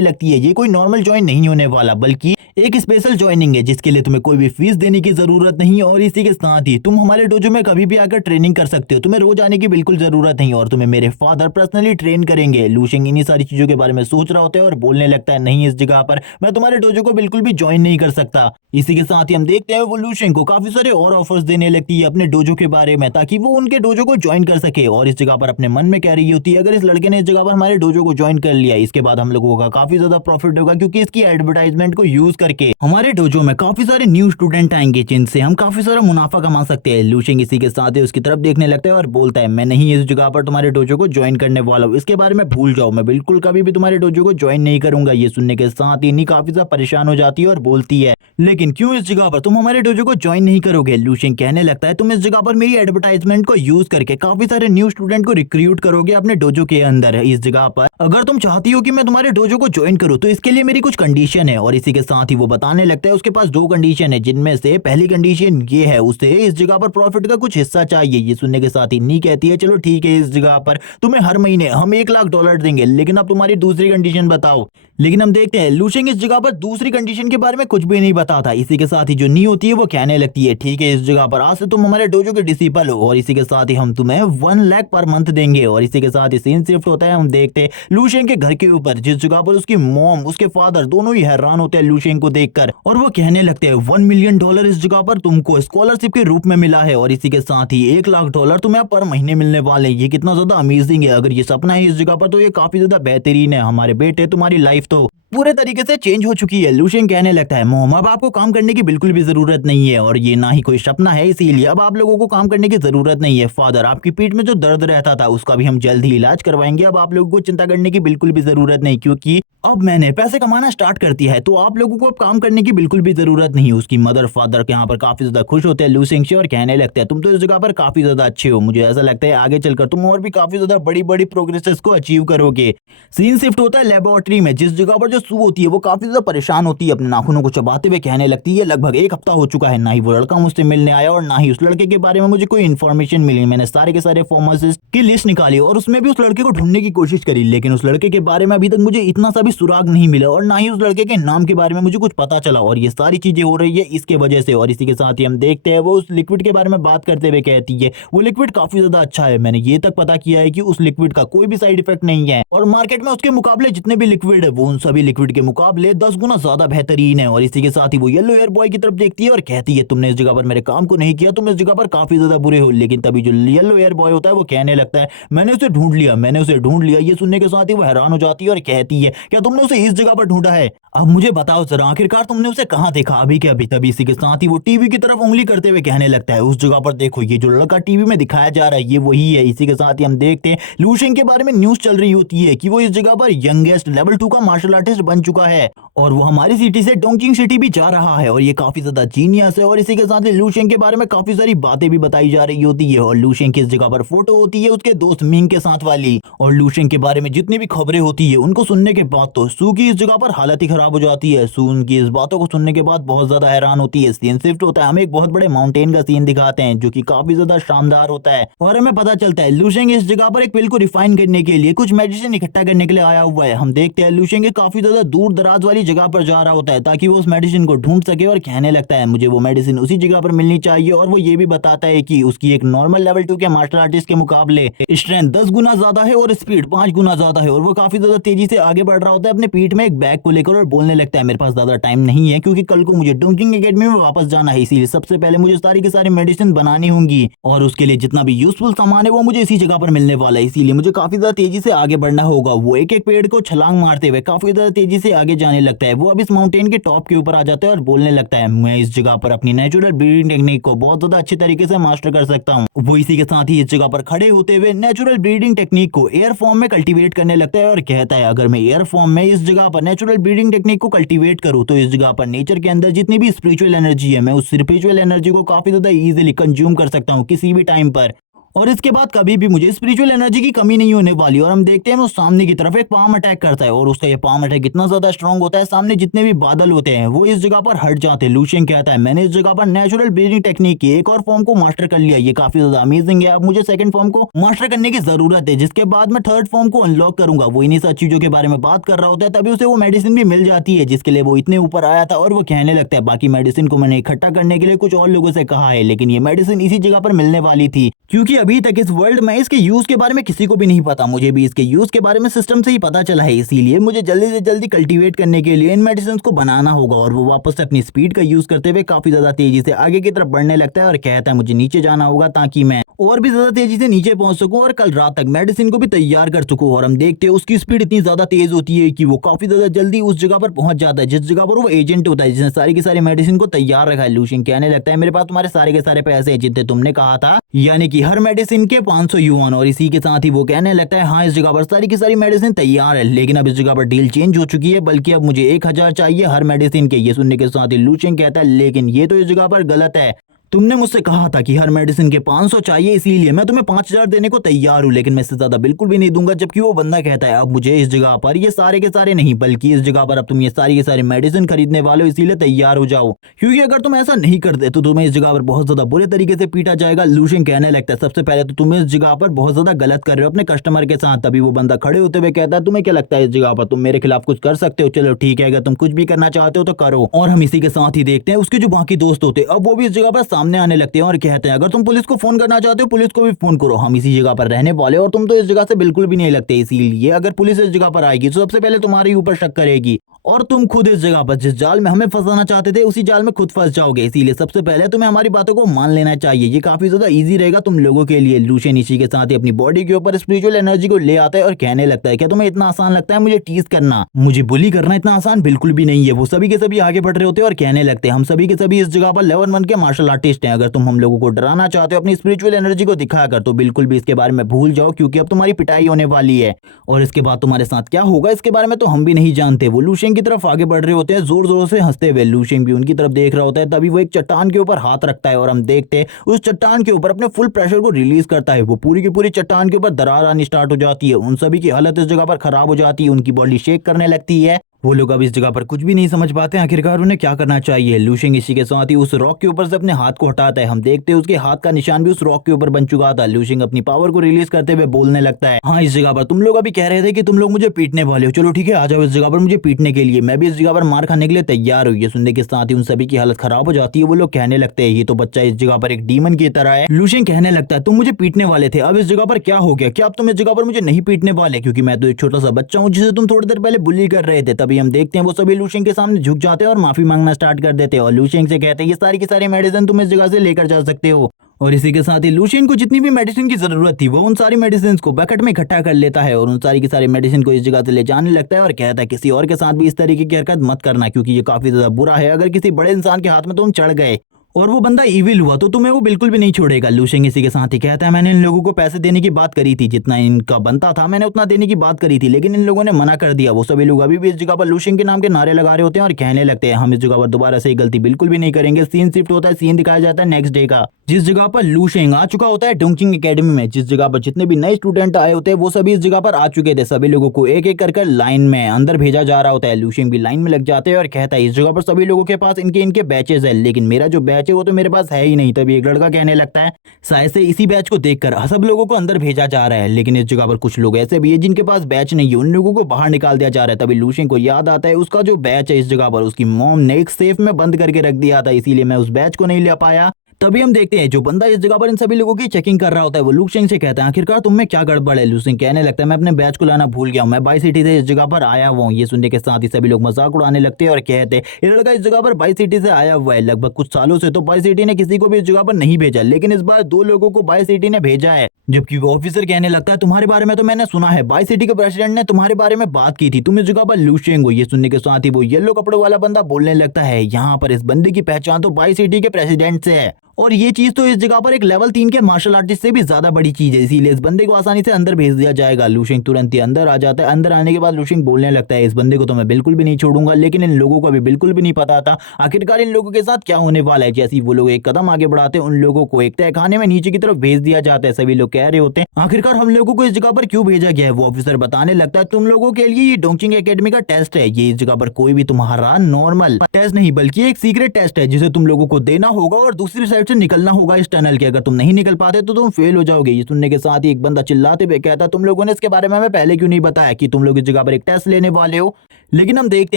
लगती है ये कोई नॉर्मल ज्वाइन नहीं होने वाला बल्कि एक स्पेशल ज्वाइनिंग है जिसके लिए तुम्हें कोई भी फीस देने की जरूरत नहीं और इसी के साथ ही तुम हमारे डोजो में कभी भी आकर ट्रेनिंग कर सकते हो, तुम्हें रोज आने की बिल्कुल जरूरत नहीं और तुम्हें मेरे फादर पर्सनली ट्रेन करेंगे। लू शेंग इन्हीं सारी चीजों के बारे में सोच रहा होता है और बोलने लगता है नहीं इस जगह पर मैं तुम्हारे डोजो को बिल्कुल भी ज्वाइन नहीं कर सकता। इसी के साथ ही हम देखते हैं वो लू शेंग को काफी सारे और ऑफर्स देने लगती है अपने डोजो के बारे में ताकि वो उनके डोजो को ज्वाइन कर सके। और इस जगह पर अपने मन में कह रही होती है अगर इस लड़के ने इस जगह पर हमारे डोजो को ज्वाइन कर लिया इसके बाद हम लोगों का काफी ज्यादा प्रॉफिट होगा क्योंकि इसकी एडवर्टाइजमेंट को यूज करके हमारे डोजो में काफी सारे न्यू स्टूडेंट आएंगे जिनसे हम काफी सारा मुनाफा कमा सकते हैं। लू शेंग इसी के साथ ही उसकी तरफ देखने लगता है और बोलता है मैं नहीं इस जगह पर तुम्हारे डोजो को ज्वाइन करने वाला हूँ, इसके बारे में भूल जाओ, मैं बिल्कुल कभी भी तुम्हारे डोजो को ज्वाइन नहीं करूंगा। ये सुनने के साथ ही नी काफी ज्यादा परेशान हो जाती है और बोलती है लेकिन क्यों इस जगह पर तुम हमारे डोजो को ज्वाइन नहीं करोगे। लू शेंग कहने लगता है तुम इस जगह पर मेरी एडवर्टाइजमेंट को यूज करके काफी सारे न्यू स्टूडेंट को रिक्रूट करोगे अपने डोजो के अंदर। इस जगह पर अगर तुम चाहती हो कि मैं तुम्हारे डोजो को ज्वाइन करूं तो इसके लिए मेरी कुछ कंडीशन है। और इसी के साथ ही वो बताने लगता है उसके पास 2 कंडीशन है जिनमें से पहली कंडीशन ये है उसे इस जगह पर प्रॉफिट का कुछ हिस्सा चाहिए। ये सुनने के साथ ही नी कहती है चलो ठीक है इस जगह पर तुम्हें हर महीने हम $1,00,000 देंगे लेकिन अब तुम्हारी दूसरी कंडीशन बताओ। लेकिन हम देखते हैं लू शेंग इस जगह पर दूसरी कंडीशन के बारे में कुछ भी नहीं बताता। इसी के साथ ही जो नी होती है वो कहने लगती है ठीक है इस जगह पर आज से तुम हमारे डोजो के डिसिपल हो और इसी के साथ ही हम तुम्हें 1 लाख पर मंथ देंगे। और इसी के साथ ही सीन शिफ्ट होता है, हम देखते हैं लू शेंग के घर के ऊपर जिस जगह पर उसकी मॉम उसके फादर दोनों ही हैरान होते हैं लू शेंग को देखकर और वो कहने लगते हैं $1 मिलियन इस जगह पर तुमको स्कॉलरशिप के रूप में मिला है और इसी के साथ ही $1,00,000 तुम्हें पर महीने मिलने वाले। ये कितना ज्यादा अमेजिंग है, अगर ये सपना है इस जगह पर तो ये काफी ज्यादा बेहतरीन है। हमारे बेटे तुम्हारी लाइफ तो पूरे तरीके से चेंज हो चुकी है। लू शेंग कहने लगता है मोम अब आपको काम करने की बिल्कुल भी जरूरत नहीं है और ये ना ही कोई सपना है, इसीलिए अब आप लोगों को काम करने की जरूरत नहीं है। फादर आपकी पीठ में जो दर्द रहता था उसका भी हम जल्द ही इलाज करवाएंगे, अब आप लोगों को चिंता करने की बिल्कुल भी जरूरत नहीं क्योंकि अब मैंने पैसे कमाना स्टार्ट कर दिया है तो आप लोगों को अब काम करने की बिल्कुल भी जरूरत नहीं। उसकी मदर फादर के यहाँ पर काफी ज्यादा खुश होते हैं लू शेंग से और कहने लगते हैं तुम तो इस जगह पर काफी ज्यादा अच्छे हो, मुझे ऐसा लगता है आगे चलकर तुम और भी काफी ज्यादा बड़ी बड़ी प्रोग्रेसेस को अचीव करोगे। सीन शिफ्ट होता है लेबोरेटरी में जिस जगह पर जो सू होती है वो काफी ज्यादा परेशान होती है, अपने नाखूनों को चबाते हुए कहने लगती है लगभग 1 हफ्ता हो चुका है, ना ही वो लड़का मुझसे मिलने आया और ना ही उस लड़के के बारे में मुझे कोई इन्फॉर्मेशन मिली। मैंने सारे के सारे फार्मासिस्ट की लिस्ट निकाली और उसमें भी उस लड़के को ढूंढने की कोशिश करी लेकिन उस लड़के के बारे में अभी तक मुझे इतना सा भी सुराग नहीं मिला और ना ही उस लड़के के नाम के बारे में मुझे कुछ पता चला और ये सारी चीजें हो रही है इसके वजह से। और इसी के साथ ही हम देखते हैं वो उस लिक्विड के बारे में बात करते हुए कहती है वो लिक्विड काफी ज्यादा अच्छा है, मैंने ये तक पता किया है कि उस लिक्विड का कोई भी साइड इफेक्ट नहीं है और मार्केट में उसके मुकाबले जितने भी लिक्विड है वो उन सभी लिक्विड के मुकाबले 10 गुना ज्यादा बेहतरीन है। और इसी के साथ ही वो येलो हेयर बॉय की तरफ देखती है और कहती है तुमने इस जगह पर मेरे काम को नहीं किया, तुम इस जगह पर काफी ज्यादा बुरे हो। लेकिन तभी जो येलो हेयर बॉय होता है वो कहने लगता है मैंने उसे ढूंढ लिया, मैंने उसे ढूंढ लिया। ये सुनने के साथ ही वो हैरान हो जाती है और कहती है क्या तुमने उसे इस जगह पर ढूंढा है, अब मुझे बताओ जरा आखिरकार तुमने उसे कहाँ देखा अभी के अभी। तभी इसी के साथ ही वो टीवी की तरफ उंगली करते हुए कहने लगता है उस जगह पर देखो ये जो लड़का टीवी में दिखाया जा रहा है ये वही है। इसी के साथ ही हम देखते हैं लू शेंग के बारे में न्यूज चल रही होती है कि वो इस जगह पर यंगेस्ट लेवल 2 का मार्शल आर्टिस्ट बन चुका है और वो हमारी सिटी से डोंगकिंग सिटी भी जा रहा है और ये काफी ज्यादा जीनियस है। और इसी के साथ ही लू शेंग के बारे में काफी सारी बातें भी बताई जा रही होती है और लू शेंग की इस जगह पर फोटो होती है उसके दोस्त मिंग के साथ वाली। और लू शेंग के बारे में जितनी भी खबरें होती है उनको सुनने के बाद तो सू की इस जगह पर हालत ही खराब हो जाती है। सू उनकी इस बातों को सुनने के बाद बहुत ज्यादा हैरान होती है। सीन शिफ्ट होता है, हमें एक बहुत बड़े माउंटेन का सीन दिखाते हैं जो कि काफी ज्यादा शानदार होता है और हमें पता चलता है लू शेंग इस जगह पर एक पिल को रिफाइन करने के लिए कुछ मेडिसिन इकट्ठा करने के लिए आया हुआ है। हम देखते हैं लू शेंग काफी ज्यादा दूर दराज वाली जगह पर जा रहा होता है ताकि वो उस मेडिसिन को ढूंढ सके और कहने लगता है मुझे वो मेडिसिन उसी जगह पर मिलनी चाहिए। और वो ये भी बताता है कि उसकी एक नॉर्मल लेवल 2 के मार्शल आर्टिस्ट के मुकाबले स्ट्रेंथ 10 गुना ज्यादा है और स्पीड 5 गुना ज्यादा है और वो काफी ज्यादा तेजी से आगे बढ़ रहा होता है अपने पीठ में एक बैग को लेकर और बोलने लगता है मेरे पास ज्यादा टाइम नहीं है क्योंकि कल को मुझे डोंगकिंग एकेडमी में वापस जाना है, इसीलिए सबसे पहले मुझे सारी की सारी मेडिसिन बनानी होंगी और उसके लिए जितना भी यूजफुल सामान है वो मुझे इसी जगह पर मिलने वाला है, इसीलिए मुझे काफी ज्यादा तेजी से आगे बढ़ना होगा। वो एक एक पेड़ को छलांग मारते हुए काफी ज्यादा तेजी से आगे जाने लगता लगता है वो अब इस माउंटेन के टॉप के ऊपर आ जाता है और बोलने लगता है मैं इस जगह पर अपनी नेचुरल ब्रीडिंग टेक्निक को बहुत ज्यादा अच्छे तरीके से मास्टर कर सकता हूँ। वो इसी के साथ ही इस जगह पर खड़े होते हुए नेचुरल ब्रीडिंग टेक्निक को एयर फॉर्म में कल्टीवेट करने लगता है और कहता है अगर मैं एयर फॉर्म में इस जगह पर नेचुरल ब्रीडिंग टेक्निक को कल्टीवेट करूँ तो इस जगह पर नेचर के अंदर जितनी भी स्पिरिचुअल एनर्जी है मैं उस स्पिरिचुअल एनर्जी को काफी ज्यादा इजीली कंज्यूम कर सकता हूँ किसी भी टाइम पर, और इसके बाद कभी भी मुझे स्पिरिचुअल एनर्जी की कमी नहीं होने वाली। और हम देखते हैं वो सामने की तरफ एक पाम अटैक करता है और उसका ये पाम अटैक इतना ज्यादा स्ट्रांग होता है सामने जितने भी बादल होते हैं वो इस जगह पर हट जाते हैं। लूशियन कहता है मैंने इस जगह पर नेचुरल ब्रीडिंग टेक्निक की एक और फॉर्म को मास्टर कर लिया, ये काफी ज्यादा अमेजिंग है। अब मुझे सेकंड फॉर्म को मास्टर करने की जरूरत है जिसके बाद मैं थर्ड फॉर्म को अनलॉक करूंगा। वो इन्हीं सब चीजों के बारे में बात कर रहा होता है तभी उसे वो मेडिसिन भी मिल जाती है जिसके लिए वो इतने ऊपर आया था और वो कहने लगता है बाकी मेडिसिन को मैंने इकट्ठा करने के लिए कुछ और लोगों से कहा है लेकिन ये मेडिसिन इसी जगह पर मिलने वाली थी क्योंकि अभी तक इस वर्ल्ड में इसके यूज के बारे में किसी को भी नहीं पता। मुझे भी इसके यूज के बारे में सिस्टम से ही पता चला है, इसीलिए मुझे जल्दी से जल्दी कल्टीवेट करने के लिए इन मेडिसिन को बनाना होगा। और वो वापस से अपनी स्पीड का यूज करते हुए काफी ज्यादा तेजी से आगे की तरफ बढ़ने लगता है और कहता है मुझे नीचे जाना होगा ताकि मैं और भी ज्यादा तेजी से नीचे पहुंच सकूं और कल रात तक मेडिसिन को भी तैयार कर सकूं। और हम देखते हैं उसकी स्पीड इतनी ज्यादा तेज होती है कि वो काफी ज्यादा जल्दी उस जगह पर पहुंच जाता है जिस जगह पर वो एजेंट होता है जिसने सारी की सारी मेडिसिन को तैयार रखा है। लूशियन कहने लगता है मेरे पास तुम्हारे सारे के सारे पैसे हैं जितने तुमने कहा था, यानी कि हर मेडिसिन के 500 युआन। और इसी के साथ ही वो कहने लगता है हाँ इस जगह पर सारी की सारी मेडिसिन तैयार है लेकिन अब इस जगह पर डील चेंज हो चुकी है, बल्कि अब मुझे 1000 चाहिए हर मेडिसिन के। ये सुनने के साथ ही लूशियन कहता है लेकिन ये तो इस जगह पर गलत है, तुमने मुझसे कहा था कि हर मेडिसिन के 500 चाहिए इसीलिए मैं तुम्हें 5000 देने को तैयार हूँ लेकिन मैं इससे ज्यादा बिल्कुल भी नहीं दूंगा। जबकि वो बंदा कहता है अब मुझे इस जगह पर ये सारे के सारे नहीं बल्कि इस जगह पर अब तुम ये सारी के सारी मेडिसिन खरीदने वाले हो इसीलिए तैयार हो जाओ क्योंकि अगर तुम ऐसा नहीं करते तो तुम्हें इस जगह पर बहुत ज्यादा बुरे तरीके से पीटा जाएगा। लूशियन कहने लगता है सबसे पहले तो तुम इस जगह पर बहुत ज्यादा गलत कर रहे हो अपने कस्टमर के साथ। तभी वो बंदा खड़े होते हुए कहता है तुम्हें क्या लगता है इस जगह पर तुम मेरे खिलाफ कुछ कर सकते हो? चलो ठीक है अगर तुम कुछ भी करना चाहते हो तो करो। और हम इसी के साथ ही देखते हैं उसके जो बाकी दोस्त होते हैं अब वो भी इस जगह पर सामने आने लगते हैं और कहते हैं अगर तुम पुलिस को फोन करना चाहते हो पुलिस को भी फोन करो, हम इसी जगह पर रहने वाले और तुम तो इस जगह से बिल्कुल भी नहीं लगते, इसीलिए अगर पुलिस इस जगह पर आएगी तो सबसे पहले तुम्हारे ऊपर शक करेगी और तुम खुद इस जगह पर जिस जाल में हमें फंसाना चाहते थे उसी जाल में खुद फंस जाओगे। इसीलिए सबसे पहले तुम्हें हमारी बातों को मान लेना चाहिए, ये काफी ज्यादा इजी रहेगा तुम लोगों के लिए। लूशियन इसी के साथ ही अपनी बॉडी के ऊपर स्पिरिचुअल एनर्जी को ले आता है और कहने लगता है क्या तुम्हें इतना आसान लगता है मुझे टीज करना, मुझे बुली करना इतना आसान बिल्कुल भी नहीं है। वो सभी के सभी आगे बढ़ रहे होते हैं और कहने लगते हैं हम सभी के सभी इस जगह पर लेवल 1 के मार्शल आर्टिस्ट हैं, अगर तुम हम लोगों को डराना चाहते हो अपनी स्पिरिचुअल एनर्जी को दिखाकर तो बिल्कुल भी इसके बारे में भूल जाओ क्योंकि अब तुम्हारी पिटाई होने वाली है और इसके बाद तुम्हारे साथ क्या होगा इसके बारे में तो हम भी नहीं जानते। वो लूशियन की तरफ आगे बढ़ रहे होते हैं जोर जोर से हंसते हुए, लूशियन भी उनकी तरफ देख रहा होता है। तभी वो एक चट्टान के ऊपर हाथ रखता है और हम देखते हैं उस चट्टान के ऊपर अपने फुल प्रेशर को रिलीज करता है। वो पूरी की पूरी चट्टान के ऊपर दरार आनी स्टार्ट हो जाती है, उन सभी की हालत इस जगह पर खराब हो जाती है, उनकी बॉडी शेक करने लगती है। वो लोग अब इस जगह पर कुछ भी नहीं समझ पाते आखिरकार उन्हें क्या करना चाहिए। लूशियन इसी के साथ ही उस रॉक के ऊपर से अपने हाथ को हटाता है, हम देखते हैं उसके हाथ का निशान भी उस रॉक के ऊपर बन चुका था। लूशियन अपनी पावर को रिलीज करते हुए बोलने लगता है हाँ इस जगह पर तुम लोग अभी कह रहे थे कि तुम लोग मुझे पीटने वाले हो, चलो ठीक है आ जाओ इस जगह पर मुझे पीटने के लिए, मैं भी इस जगह पर मार खाने के लिए तैयार हूँ। ये सुनने के साथ ही उन सभी की हालत खराब हो जाती है। वो लोग कहने लगते हैं ये तो बच्चा इस जगह पर एक डीमन की तरह है। लूशियन कहने लगता है तुम मुझे पीटने वाले थे, अब इस जगह पर क्या हो गया, क्या अब तुम इस जगह पर मुझे नहीं पीटने वाले क्योंकि मैं तो एक छोटा सा बच्चा हूँ जिसे तुम थोड़ी देर पहले बुली कर रहे थे। तभी हम देखते हैं वो सभी लूशियन के सामने झुक जाते हैं और माफी मांगना स्टार्ट कर देते हैं और लूशियन से कहते हैं ये सारी की सारी मेडिसिन तुम इस जगह से लेकर जा सकते हो। और इसी के साथ ही लूशियन को जितनी भी मेडिसिन की जरूरत थी वो उन सारी मेडिसिन को बकेट में इकट्ठा कर लेता है और उन सारी की सारी मेडिसिन को इस जगह से ले जाने लगता है और कहता है किसी और के साथ भी इस तरीके की हरकत मत करना क्योंकि ये काफी ज्यादा बुरा है, अगर किसी बड़े इंसान के हाथ में तुम चढ़ गए और वो बंदा इविल हुआ तो तुम्हें वो बिल्कुल भी नहीं छोड़ेगा। लूशियन इसी के साथ ही कहता है मैंने इन लोगों को पैसे देने की बात करी थी, जितना इनका बनता था मैंने उतना देने की बात करी थी लेकिन इन लोगों ने मना कर दिया। वो सभी लोग अभी भी इस जगह पर लूशियन के नाम के नारे लगा रहे होते हैं और कहने लगते हैं हम इस जगह पर दोबारा से गलती बिल्कुल भी नहीं करेंगे। सीन शिफ्ट होता है, सीन दिखाया जाता है नेक्स्ट डे का, जिस जगह पर लूशियन आ चुका होता है डोंगचिंग एकेडमी में, जिस जगह पर जितने भी नए स्टूडेंट आए होते हैं वो सभी इस जगह पर आ चुके थे। सभी लोगों को एक एक कर लाइन में अंदर भेजा जा रहा होता है। लूशियन भी लाइन में लग जाते हैं और कहता है इस जगह पर सभी लोगों के पास इनके इनके बैचेज है लेकिन मेरा जो बैच है वो तो मेरे पास है ही नहीं। तभी एक लड़का कहने लगता है शायद से इसी बैच को देखकर सब लोगों को अंदर भेजा जा रहा है लेकिन इस जगह पर कुछ लोग ऐसे भी है जिनके पास बैच नहीं है, उन लोगों को बाहर निकाल दिया जा रहा है। तभी लूशियन को याद आता है उसका जो बैच है इस जगह पर उसकी मॉम ने एक सेफ में बंद करके रख दिया था, इसीलिए मैं उस बैच को नहीं ले पाया। तभी हम देखते हैं जो बंदा इस जगह पर इन सभी लोगों की चेकिंग कर रहा होता है वो लू शेंग से कहता है आखिरकार तुम में क्या गड़बड़ है। लू शेंग कहने लगता है मैं अपने बैच को लाना भूल गया हूँ, मैं बाई सिटी से इस जगह पर आया हुआ हूँ। ये सुनने के साथ ही सभी लोग मजाक उड़ाने लगते हैं और कहते हैं ये लड़का इस जगह पर बाई सिटी से आया हुआ है, लगभग कुछ सालों से तो बाई सिटी ने किसी को भी इस जगह पर नहीं भेजा, लेकिन इस बार 2 लोगों को बाई सिटी ने भेजा है। जबकि वो ऑफिसर कहने लगता है तुम्हारे बारे में तो मैंने सुना है, बाई सिटी के प्रेसिडेंट ने तुम्हारे बारे में बात की थी, तुम इस जगह पर लू शेंग हो। ये सुनने के साथ ही वो येलो कपड़ों वाला बंदा बोलने लगता है यहाँ पर इस बंदे की पहचान तो बाई सिटी के प्रेसिडेंट से है और ये चीज तो इस जगह पर एक लेवल 3 के मार्शल आर्टिस्ट से भी ज्यादा बड़ी चीज है, इसीलिए इस बंदे को आसानी से अंदर भेज दिया जाएगा। लू शेंग तुरंत ही अंदर आ जाता है। अंदर आने के बाद लू शेंग बोलने लगता है इस बंदे को तो मैं बिल्कुल भी नहीं छोड़ूंगा, लेकिन इन लोगों को अभी बिल्कुल भी नहीं पता था आखिरकार इन लोगों के साथ क्या होने वाला है। जैसे ही वो लोग एक कदम आगे बढ़ाते हैं उन लोगों को एक तहखाने में नीचे की तरफ भेज दिया जाता है। सभी लोग कह रहे होते हैं आखिरकार हम लोगों को इस जगह पर क्यों भेजा गया है। वो ऑफिसर बताने लगता है तुम लोगों के लिए ये डोंगचिंग एकेडमी का टेस्ट है, ये इस जगह पर कोई भी तुम्हारा नॉर्मल टेस्ट नहीं बल्कि एक सीक्रेट टेस्ट है जिसे तुम लोगों को देना होगा और दूसरी साइड से निकलना होगा टनल के, अगर तुम नहीं निकल पाते तो तुम फेल हो जाओगे। ये सुनने के साथ ही एक बंदा चिल्लाते हुए कहता तुम लोगों ने इसके बारे में हमें पहले क्यों नहीं बताया कि तुम लोग इस जगह पर एक टेस्ट लेने वाले हो। लेकिन हम देखते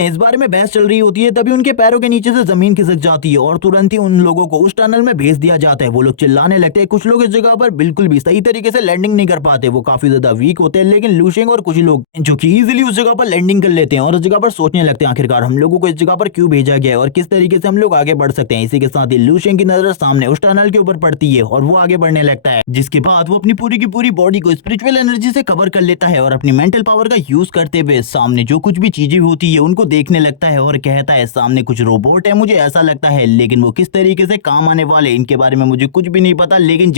हैं इस बारे में बहस चल रही होती है, तभी उनके पैरों के नीचे से जमीन खिसक जाती है और तुरंत ही उन लोगों को उस टनल में भेज दिया जाता है। वो लोग चिल्लाने लगते हैं, कुछ लोग इस जगह पर बिल्कुल भी सही तरीके से लैंडिंग नहीं कर पाते, वो काफी ज्यादा वीक होते हैं, लेकिन लू शेंग और कुछ लोग जो कि इजीली उस जगह पर लैंडिंग कर लेते हैं और उस जगह पर सोचने लगते हैं आखिरकार हम लोगों को इस जगह पर क्यों भेजा गया है और किस तरीके से हम लोग आगे बढ़ सकते हैं। इसी के साथ ही लू शेंग की नजर सामने उस टनल के ऊपर पड़ती है और वो आगे बढ़ने लगता है, जिसके बाद वो अपनी पूरी की पूरी बॉडी को स्पिरिचुअल एनर्जी से कवर कर लेता है और अपनी मेंटल पावर का यूज करते हुए सामने जो कुछ भी चीजें होती है उनको देखने लगता है और कहता है सामने कुछ रोबोट है, मुझे ऐसा लगता है, लेकिन वो किस तरीके से काम आने वाले इनके बारे में मुझे कुछ भी नहीं पता, लेकिन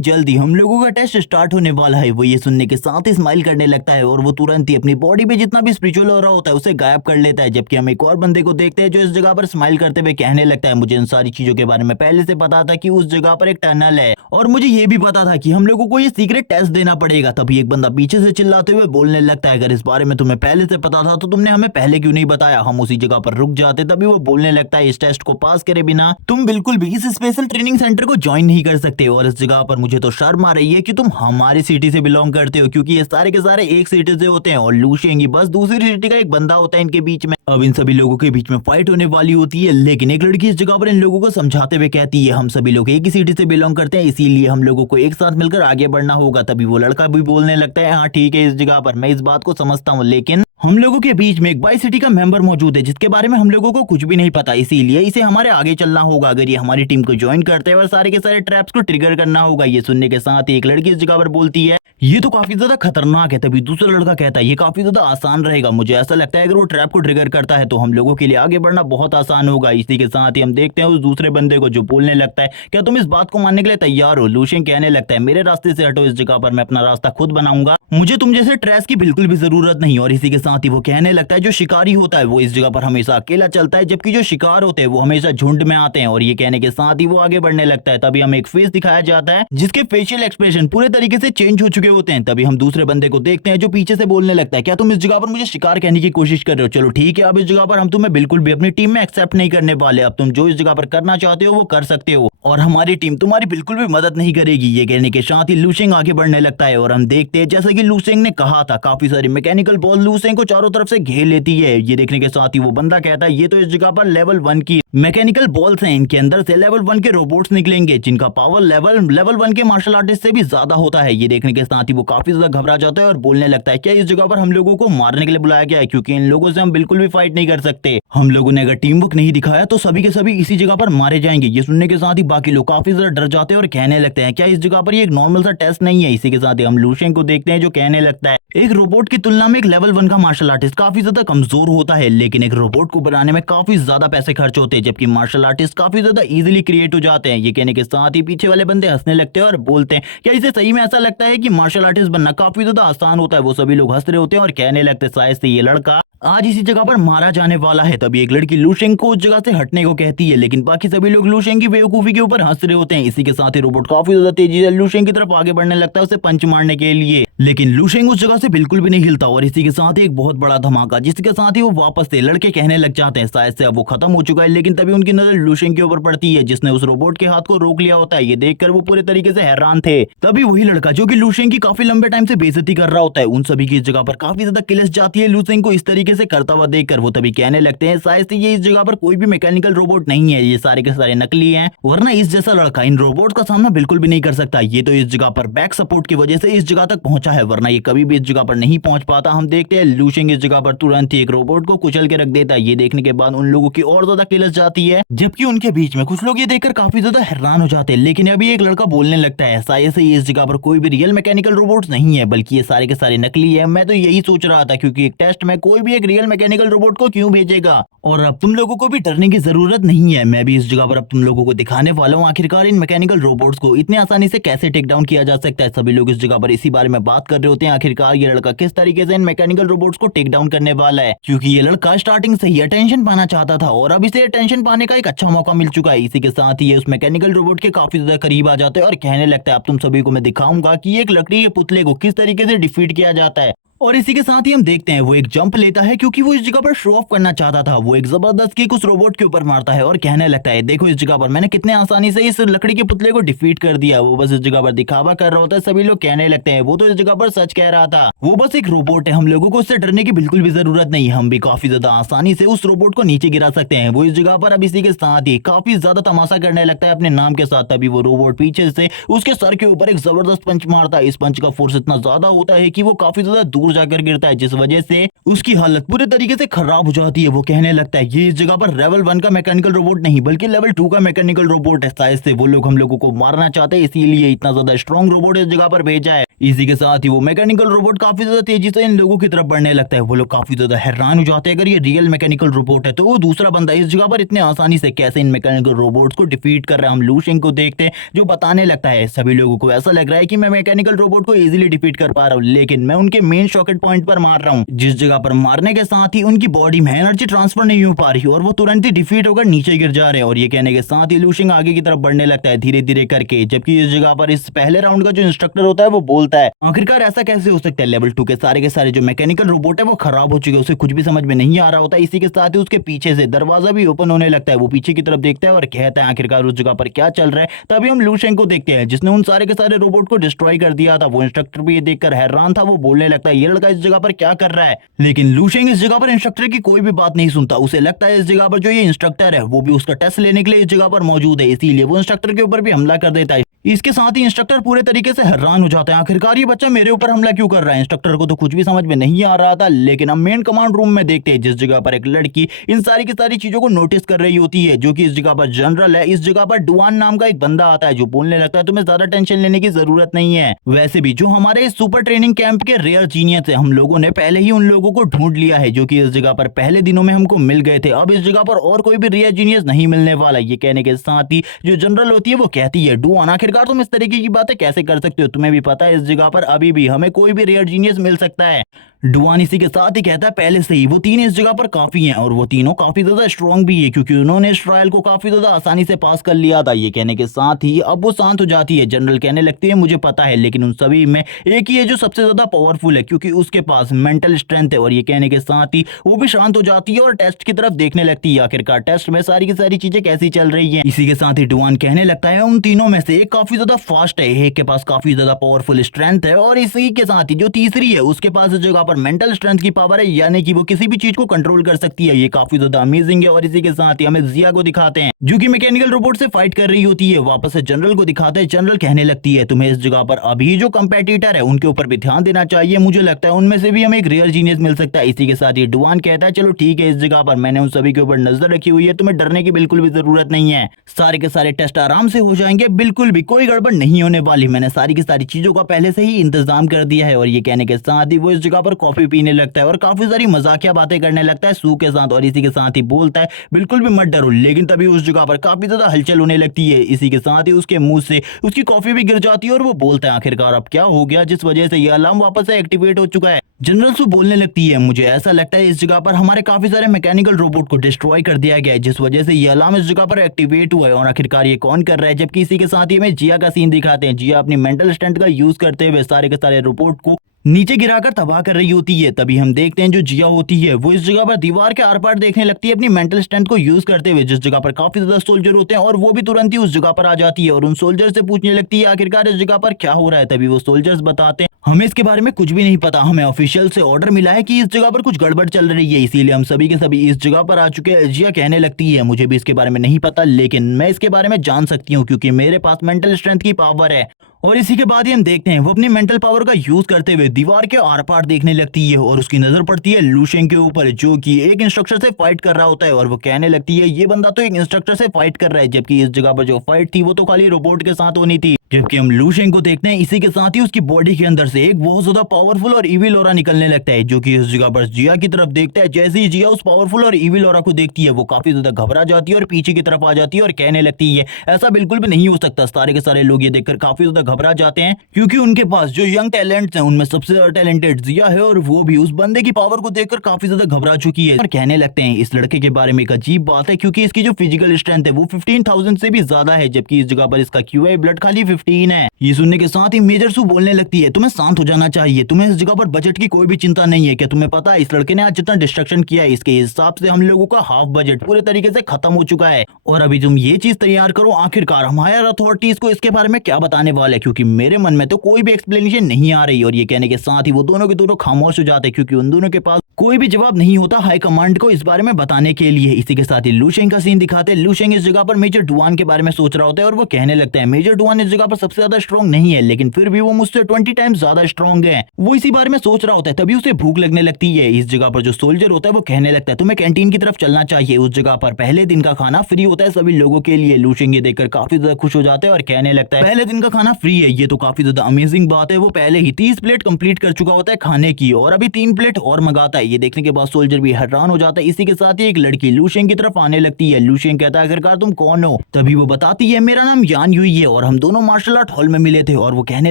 जल्दी हम लोगों का टेस्ट स्टार्ट होने वाला है। वो ये सुनने के साथ ही स्माइल करने लगता है और वो तुरंत ही अपनी बॉडी पे जितना भी स्पिरिचुअल हो रहा होता है उसे गायब कर लेता है। जबकि हम एक और बंदे को देखते हैं जो इस जगह पर स्माइल करते हुए कहने लगता है मुझे इन सारी चीजों के बारे में पहले से पता था कि उस जगह पर एक टनल है और मुझे ये भी पता था कि हम लोगों को ये सीक्रेट टेस्ट देना पड़ेगा। तभी एक बंदा पीछे से चिल्लाते हुए बोलने लगता है अगर इस बारे में तुम्हें पहले से पता था तो तुमने हमें पहले क्यों नहीं बताया, हम उसी जगह पर रुक जाते। तभी वो बोलने लगता है इस टेस्ट को पास करे बिना तुम बिल्कुल भी इस स्पेशल ट्रेनिंग सेंटर को ज्वाइन नहीं कर सकते और इस जगह पर मुझे तो शर्म आ रही है कि तुम हमारी सिटी से बिलोंग करते हो, क्योंकि ये सारे के सारे एक सिटी से होते हैं और लू शेंग बस दूसरी सिटी का एक बंदा होता है इनके बीच में। अब इन सभी लोगों के बीच में फाइट होने वाली होती है, लेकिन एक लड़की इस जगह पर इन लोगों को समझाते हुए कहती है हम सभी लोग एक ही सिटी से बिलोंग करते हैं, इसीलिए हम लोगों को एक साथ मिलकर आगे बढ़ना होगा। तभी वो लड़का भी बोलने लगता है हाँ ठीक है, इस जगह पर मैं इस बात को समझता हूँ, लेकिन हम लोगों के बीच में एक बाई सिटी का मेंबर मौजूद है जिसके बारे में हम लोगों को कुछ भी नहीं पता, इसीलिए इसे हमारे आगे चलना होगा अगर ये हमारी टीम को ज्वाइन करते हैं और सारे के सारे ट्रैप्स को ट्रिगर करना होगा। ये सुनने के साथ ही एक लड़की इस जगह पर बोलती है ये तो काफी ज्यादा खतरनाक है। तभी दूसरा लड़का कहता है ये काफी ज्यादा आसान रहेगा, मुझे ऐसा लगता है अगर वो ट्रैप को ट्रिगर करता है तो हम लोगों के लिए आगे बढ़ना बहुत आसान होगा। इसी के साथ ही हम देखते हैं उस दूसरे बंदे को जो बोलने लगता है क्या तुम इस बात को मानने के लिए तैयार हो। लू शेंग कहने लगता है मेरे रास्ते से हटो, इस जगह पर मैं अपना रास्ता खुद बनाऊंगा, मुझे तुम जैसे ट्रैप्स की बिल्कुल भी जरूरत नहीं। और इसी के साथ ही वो कहने लगता है जो शिकारी होता है वो इस जगह पर हमेशा अकेला चलता है, जबकि जो शिकार होते हैं वो हमेशा झुंड में आते हैं। और ये कहने के साथ ही वो आगे बढ़ने लगता है। तभी हमें एक फेस दिखाया जाता है जिसके फेशियल एक्सप्रेशन पूरे तरीके से चेंज हो चुके होते हैं। तभी हम दूसरे बंदे को देखते हैं जो पीछे से बोलने लगता है क्या तुम इस जगह पर मुझे शिकार कहने की कोशिश कर रहे हो, चलो ठीक है अब इस जगह पर हम तुम्हें बिल्कुल भी अपनी टीम में एक्सेप्ट नहीं करने वाले, अब तुम जो इस जगह पर करना चाहते हो वो कर सकते हो और हमारी टीम तुम्हारी बिल्कुल भी मदद नहीं करेगी। ये कहने के साथ ही लू शेंग आगे बढ़ने लगता है और हम देखते हैं जैसा कि लू शेंग ने कहा था काफी सारी मैकेनिकल बॉल लू शेंग को चारों तरफ से घेर लेती है। ये देखने के साथ ही वो बंदा कहता है ये तो इस जगह पर लेवल 1 की मैकेनिकल बॉल्स हैं, इनके अंदर से लेवल 1 के रोबोट्स निकलेंगे जिनका पावर लेवल 1 के मार्शल आर्टिस्ट से भी ज्यादा होता है। ये देखने के साथ ही वो काफी ज्यादा घबरा जाता है और बोलने लगता है क्या इस जगह पर हम लोगों को मारने के लिए बुलाया गया है, क्योंकि इन लोगों से हम बिल्कुल भी फाइट नहीं कर सकते, हम लोगों ने अगर टीम वर्क नहीं दिखाया तो सभी के सभी इसी जगह पर मारे जाएंगे। ये सुनने के साथ ही बाकी लोग काफी ज्यादा डर जाते हैं और कहने लगते हैं क्या इस जगह पर ये एक नॉर्मल सा टेस्ट नहीं है। इसी के साथ ही हम लू शेंग को देखते हैं जो कहने लगता है एक रोबोट की तुलना में एक लेवल 1 का मार्शल आर्टिस्ट काफी ज्यादा कमजोर होता है, लेकिन एक रोबोट को बनाने में काफी ज्यादा पैसे खर्च होते हैं, जबकि मार्शल आर्टिस्ट काफी ज्यादा इजीली क्रिएट हो जाते हैं। ये कहने के साथ ही पीछे वाले बंदे हंसने लगते हैं और बोलते हैं क्या इसे सही में ऐसा लगता है कि मार्शल आर्टिस्ट बनना काफी ज्यादा आसान होता है। वो सभी लोग हंस रहे होते हैं और कहने लगते हैं शायद से ये लड़का आज इसी जगह पर मारा जाने वाला है। तभी एक लड़की लू शेंग को उस जगह से हटने को कहती है, लेकिन बाकी सभी लोग लू शेंग की बेवकूफी के ऊपर हंस रहे होते हैं। इसी के साथ ही रोबोट काफी ज्यादा तेजी से लू शेंग की तरफ आगे बढ़ने लगता है उसे पंच मारने के लिए, लेकिन लू शेंग उस जगह से बिल्कुल भी नहीं हिलता और इसी के साथ ही एक बहुत बड़ा धमाका जिसके साथ ही वो वापस से लड़के कहने लग जाते हैं शायद से अब वो खत्म हो चुका है। लेकिन तभी उनकी नजर लू शेंग के ऊपर पड़ती है जिसने उस रोबोट के हाथ को रोक लिया होता है। ये देखकर वो पूरे तरीके से हैरान थे। तभी वही लड़का जो कि लू शेंग की काफी लंबे टाइम से बेइज्जती कर रहा होता है उन सभी की इस जगह पर काफी ज्यादा किलस जाती है लू शेंग को इस तरीके तरीके से करता हुआ देखकर वो तभी कहने लगते हैं शायद से ये इस जगह पर कोई भी मैकेनिकल रोबोट नहीं है, ये सारे के सारे नकली हैं, वरना इस जैसा लड़का इन रोबोट का सामना बिल्कुल भी नहीं कर सकता। ये तो इस जगह पर बैक सपोर्ट की वजह से इस जगह तक पहुंचा है, वरना ये कभी भी इस जगह पर नहीं पहुंच पाता। हम देखते हैं लू शेंग इस जगह पर तुरंत ही एक रोबोट को कुचल के रख देता है। ये देखने के बाद उन लोगों की और ज्यादा किलस जाती है, जबकि उनके बीच में कुछ लोग ये देखकर काफी ज्यादा हैरान हो जाते हैं। लेकिन अभी एक लड़का बोलने लगता है शायद से इस जगह पर कोई भी रियल मैकेनिकल रोबोट्स नहीं है, बल्कि ये सारे के सारे नकली है। मैं तो यही सोच रहा था, क्योंकि एक टेस्ट में कोई भी एक रियल मैकेनिकल रोबोट को क्यों भेजेगा, और अब तुम लोगों को भी डरने की जरूरत नहीं है। मैं भी इस जगह पर अब तुम लोगों को दिखाने वाला हूँ आखिरकार इन मैकेनिकल रोबोट्स को इतने आसानी से कैसे टेक डाउन किया जा सकता है। सभी लोग इस जगह पर इसी बारे में बात कर रहे होते हैं, आखिरकार ये लड़का किस तरीके से इन मैकेनिकल रोबोट्स को टेक डाउन करने वाला है, क्योंकि ये लड़का स्टार्टिंग से ही अटेंशन पाना चाहता था और अब इसे अटेंशन पाने का एक अच्छा मौका मिल चुका है। इसी के साथ ही ये उस मैकेनिकल रोबोट के काफी ज्यादा करीब आ जाते हैं और कहने लगता है अब तुम सभी को मैं दिखाऊंगा कि एक लकड़ी के पुतले को किस तरीके से डिफीट किया जाता है। और इसी के साथ ही हम देखते हैं वो एक जंप लेता है, क्योंकि वो इस जगह पर शो ऑफ करना चाहता था। वो एक जबरदस्त किक उस रोबोट के ऊपर मारता है और कहने लगता है देखो इस जगह पर मैंने कितने आसानी से इस लकड़ी के पुतले को डिफीट कर दिया। वो बस इस जगह पर दिखावा कर रहा होता है। सभी लोग कहने लगते हैं वो तो इस जगह पर सच कह रहा था, वो बस एक रोबोट है, हम लोगों को उससे डरने की बिल्कुल भी जरूरत नहीं, हम भी काफी ज्यादा आसानी से उस रोबोट को नीचे गिरा सकते हैं। वो इस जगह पर अब इसी के साथ ही काफी ज्यादा तमाशा करने लगता है अपने नाम के साथ। तभी वो रोबोट पीछे से उसके सर के ऊपर एक जबरदस्त पंच मारता है। इस पंच का फोर्स इतना ज्यादा होता है कि वो काफी ज्यादा दूर जाकर गिरता है, जिस वजह से उसकी हालत पूरे तरीके से खराब हो जाती है। वो कहने लगता है ये इस जगह पर लेवल 1 का मैकेनिकल रोबोट नहीं बल्कि लेवल 2 का मैकेनिकल रोबोट है, शायद से वो लोग हम लोगों को मारना चाहते हैं, इसीलिए इतना ज्यादा स्ट्रॉन्ग रोबोट इस जगह पर भेजा है। इसी के साथ ही वो मैकेनिकल रोबोट काफी ज्यादा तेजी से इन लोगों की तरफ बढ़ने लगता है। वो लोग काफी ज्यादा हैरान हो जाते हैं, अगर ये रियल मैकेनिकल रोबोट है तो वो दूसरा बंदा इस जगह पर इतने आसानी से कैसे इन मैकेनिकल रोबोट्स को डिफीट कर रहा है। हम लू शेंग को देखते हैं जो बताने लगता है सभी लोगों को ऐसा लग रहा है कि मैं मैकेनिकल रोबोट को इजीली डिफीट कर पा रहा हूँ, लेकिन मैं उनके मेन सॉकेट पॉइंट पर मार रहा हूँ, जिस जगह पर मारने के साथ ही उनकी बॉडी में एनर्जी ट्रांसफर नहीं हो पा रही और वो तुरंत ही डिफीट होकर नीचे गिर जा रहे हैं। और ये कहने के साथ ही लू शेंग आगे की तरफ बढ़ने लगता है धीरे धीरे करके, जबकि इस जगह पर इस पहले राउंड का जो इंस्ट्रक्टर होता है वो बोलता है आखिरकार ऐसा कैसे हो सकता है, लेवल 2 के सारे जो मैकेनिकल रोबोट है वो खराब हो चुके हैं, उसे कुछ भी समझ में नहीं आ रहा होता। इसी के साथ ही उसके पीछे से दरवाजा भी ओपन होने लगता है। वो पीछे की तरफ देखता है और कहता है आखिरकार उस जगह पर क्या चल रहा है। तभी हम लू शेंग को देखते हैं जिसने उन सारे के सारे रोबोट को डिस्ट्रॉय कर दिया था। वो इंस्ट्रक्टर भी ये देखकर हैरान था। वो बोलने लगता है ये लड़का इस जगह पर क्या कर रहा है, लेकिन लू शेंग इस जगह पर इंस्ट्रक्टर की कोई भी बात नहीं सुनता। उसे लगता है इस जगह पर जो ये इंस्ट्रक्टर है वो भी उसका टेस्ट लेने के लिए इस जगह पर मौजूद है, इसीलिए वो इंस्ट्रक्टर के ऊपर भी हमला कर देता है। इसके साथ ही इंस्ट्रक्टर पूरे तरीके से हैरान हो जाता है, आखिरकार ये बच्चा मेरे ऊपर हमला क्यों कर रहा है। इंस्ट्रक्टर को तो कुछ भी समझ में नहीं आ रहा था, लेकिन हम मेन कमांड रूम में देखते हैं जिस जगह पर एक लड़की इन सारी की सारी चीजों को नोटिस कर रही होती है, जो कि इस जगह पर जनरल है। इस जगह पर डुआन नाम का एक बंदा आता है जो बोलने लगता है तुम्हें ज्यादा टेंशन लेने की जरूरत नहीं है, वैसे भी जो हमारे इस सुपर ट्रेनिंग कैंप के रेयर जीनियस है हम लोगों ने पहले ही उन लोगों को ढूंढ लिया है जो कि इस जगह पर पहले दिनों में हमको मिल गए थे। अब इस जगह पर और कोई भी रेयर जीनियस नहीं मिलने वाला। ये कहने के साथ ही जो जनरल होती है वो कहती है डुआन आखिरकार तुम इस तरीके की बातें कैसे कर सकते हो, तुम्हें भी पता है इस जगह पर अभी भी हमें कोई भी रेयर जीनियस मिल सकता है। डुआन इसी के साथ ही कहता है पहले से ही वो तीन इस जगह पर काफी हैं और वो तीनों काफी ज्यादा स्ट्रांग भी है, क्योंकि उन्होंने इस ट्रायल को काफी ज्यादा आसानी से पास कर लिया था। ये कहने के साथ ही अब वो शांत हो जाती है। जनरल कहने लगती है मुझे पता है, लेकिन उन सभी में एक ही है जो सबसे ज्यादा पावरफुल है, क्योंकि उसके पास मेंटल स्ट्रेंथ है। और ये कहने के साथ ही वो भी शांत हो जाती है और टेस्ट की तरफ देखने लगती है आखिरकार टेस्ट में सारी की सारी चीजें कैसी चल रही है। इसी के साथ ही डुआन कहने लगता है उन तीनों में से एक काफी ज्यादा फास्ट है, एक के पास काफी ज्यादा पावरफुल स्ट्रेंथ है, और इसी के साथ ही जो तीसरी है उसके पास इस जगह पर मेंटल स्ट्रेंथ की पावर है, यानी कि वो किसी भी चीज को कंट्रोल कर सकती है। ये काफी ज्यादा अमेजिंग है। और इसी के साथ ही हमें जिया को दिखाते हैं जो कि मैकेनिकल रोबोट से फाइट कर रही होती है। वापस से जनरल को दिखाते हैं। जनरल कहने लगती है तुम्हें इस जगह पर अभी जो कंपेटिटर है उनके ऊपर भी ध्यान देना चाहिए, मुझे लगता है उनमें से भी हमें एक रियल जीनियस मिल सकता है। इसी के साथ ही डुआन कहता है चलो ठीक है, इस जगह पर मैंने उन सभी के ऊपर नजर रखी हुई है, तुम्हें डरने की बिल्कुल भी जरूरत नहीं है, सारे के सारे टेस्ट आराम से हो जाएंगे, बिल्कुल भी कोई गड़बड़ नहीं होने वाली, मैंने सारी की सारी चीजों का पहले से ही इंतजाम कर दिया है। और ये कहने के साथ ही वो इस जगह पर कॉफी पीने लगता है और काफी सारी मजाकिया बातें करने लगता है सू के साथ। और इसी के साथ ही बोलता है बिल्कुल भी मत डरो, लेकिन तभी उस जगह पर काफी ज्यादा हलचल होने लगती है। इसी के साथ ही उसके मुंह से उसकी कॉफी भी गिर जाती है और वो बोलता है आखिरकार अब क्या हो गया, जिस वजह से ये अलार्म वापस से एक्टिवेट हो चुका है। जनरल सू बोलने लगती है मुझे ऐसा लगता है इस जगह पर हमारे काफी सारे मैकेनिकल रोबोट को डिस्ट्रॉय कर दिया गया है, जिस वजह से ये अलार्म इस जगह पर एक्टिवेट हुआ है। और आखिरकार ये कौन कर रहा है, जबकि इसी के साथ ही हमें जिया का सीन दिखाते हैं। जिया अपनी मेंटल स्ट्रेंथ का यूज करते हुए सारे के सारे रोबोट को नीचे गिराकर तबाह कर रही होती है। तभी हम देखते हैं जो जिया होती है वो इस जगह पर दीवार के आर पार देखने लगती है अपनी मेंटल स्ट्रेंथ को यूज करते हुए, जिस जगह पर काफी ज्यादा सोल्जर होते हैं, और वो भी तुरंत ही उस जगह पर आ जाती है और उन सोल्जर से पूछने लगती है आखिरकार इस जगह पर क्या हो रहा है। तभी वो सोल्जर्स बताते हैं हमें इसके बारे में कुछ भी नहीं पता। हमें ऑफिशियल से ऑर्डर मिला है कि इस जगह पर कुछ गड़बड़ चल रही है, इसीलिए हम सभी के सभी इस जगह पर आ चुके हैं। जिया कहने लगती है मुझे भी इसके बारे में नहीं पता, लेकिन मैं इसके बारे में जान सकती हूँ क्योंकि मेरे पास मेंटल स्ट्रेंथ की पावर है। और इसी के बाद ही हम देखते हैं वो अपनी मेंटल पावर का यूज करते हुए दीवार के आर पार देखने लगती है और उसकी नजर पड़ती है लू शेंग के ऊपर, जो कि एक इंस्ट्रक्टर से फाइट कर रहा होता है। और वो कहने लगती है ये बंदा तो एक इंस्ट्रक्टर से फाइट कर रहा है, जबकि इस जगह पर जो फाइट थी वो तो खाली रोबोट के साथ होनी थी। जबकि हम लू शेंग को देखते हैं, इसी के साथ ही उसकी बॉडी के अंदर से एक बहुत ज्यादा पावरफुल और इविल ऑरा निकलने लगता है, जो कि इस जगह पर जिया की तरफ देखता है। जैसे ही जिया उस पावरफुल और इविल ऑरा को देखती है वो काफी ज्यादा घबरा जाती है और पीछे की तरफ आ जाती है और कहने लगती है ऐसा बिल्कुल भी नहीं हो सकता। सारे के सारे लोग ये देखकर काफी ज्यादा घबरा जाते हैं क्योंकि उनके पास जो यंग टैलेंट्स हैं उनमें सबसे ज्यादा टैलेंटेड जिया है और वो भी उस बंदे की पावर को देखकर काफी ज्यादा घबरा चुकी है। और कहने लगते हैं इस लड़के के बारे में एक अजीब बात है क्योंकि इसकी जो फिजिकल स्ट्रेंथ है वो 15,000 से भी ज्यादा है, जबकि इस जगह पर इसका QI ब्लड खाली 15 है। ये सुनने के साथ ही मेजर सू बोलने लगती है तुम्हें शांत हो जाना चाहिए, तुम्हें इस जगह पर बजट की कोई भी चिंता नहीं है। क्या तुम्हें पता है इस लड़के ने आज जितना डिस्ट्रक्शन किया है इसके हिसाब से हम लोगों का हाफ बजट पूरे तरीके से खत्म हो चुका है। और अभी तुम ये चीज तैयार करो, आखिरकार हम हायर अथॉरिटीज को इसके बारे में क्या बताने वाले हैं, क्योंकि मेरे मन में तो कोई भी एक्सप्लेनेशन नहीं आ रही। और ये कहने के साथ ही वो दोनों के दोनों खामोश हो जाते हैं क्योंकि उन दोनों के पास कोई भी जवाब नहीं होता हाई कमांड को इस बारे में बताने के लिए। इसी के साथ ही लू शेंग का सीन दिखाते हैं। लू शेंग इस जगह पर मेजर डुआन के बारे में सोच रहा होता है और वो कहने लगता है मेजर डुआन इस जगह पर सबसे ज्यादा स्ट्रॉन्ग नहीं है, लेकिन फिर भी वो मुझसे 20 टाइम्स ज्यादा स्ट्रॉन्ग है। वो इसी बारे में सोच रहा होता है, तभी उसे भूख लगने लगती है। इस जगह पर जो सोल्जर होता है वो कहने लगता है तुम्हें कैंटीन की तरफ चलना चाहिए, उस जगह पर पहले दिन का खाना फ्री होता है सभी लोगों के लिए। लू शेंग ये देखकर काफी ज्यादा खुश हो जाता है और कहने लगता है पहले दिन का खाना फ्री है, ये तो काफी ज्यादा अमेजिंग बात है। वो पहले ही 30 प्लेट कंप्लीट कर चुका होता है खाने की और अभी 3 प्लेट और मंगाता है। ये देखने के बाद सोल्जर भी हैरान हो जाता है। इसी के साथ ही एक लड़की लू शेंग की तरफ आने लगती है। लू शेंग कहता है आखिरकार तुम कौन हो? तभी वो बताती है मेरा नाम यान यूई है और हम दोनों मार्शल आर्ट हॉल में मिले थे। और वो कहने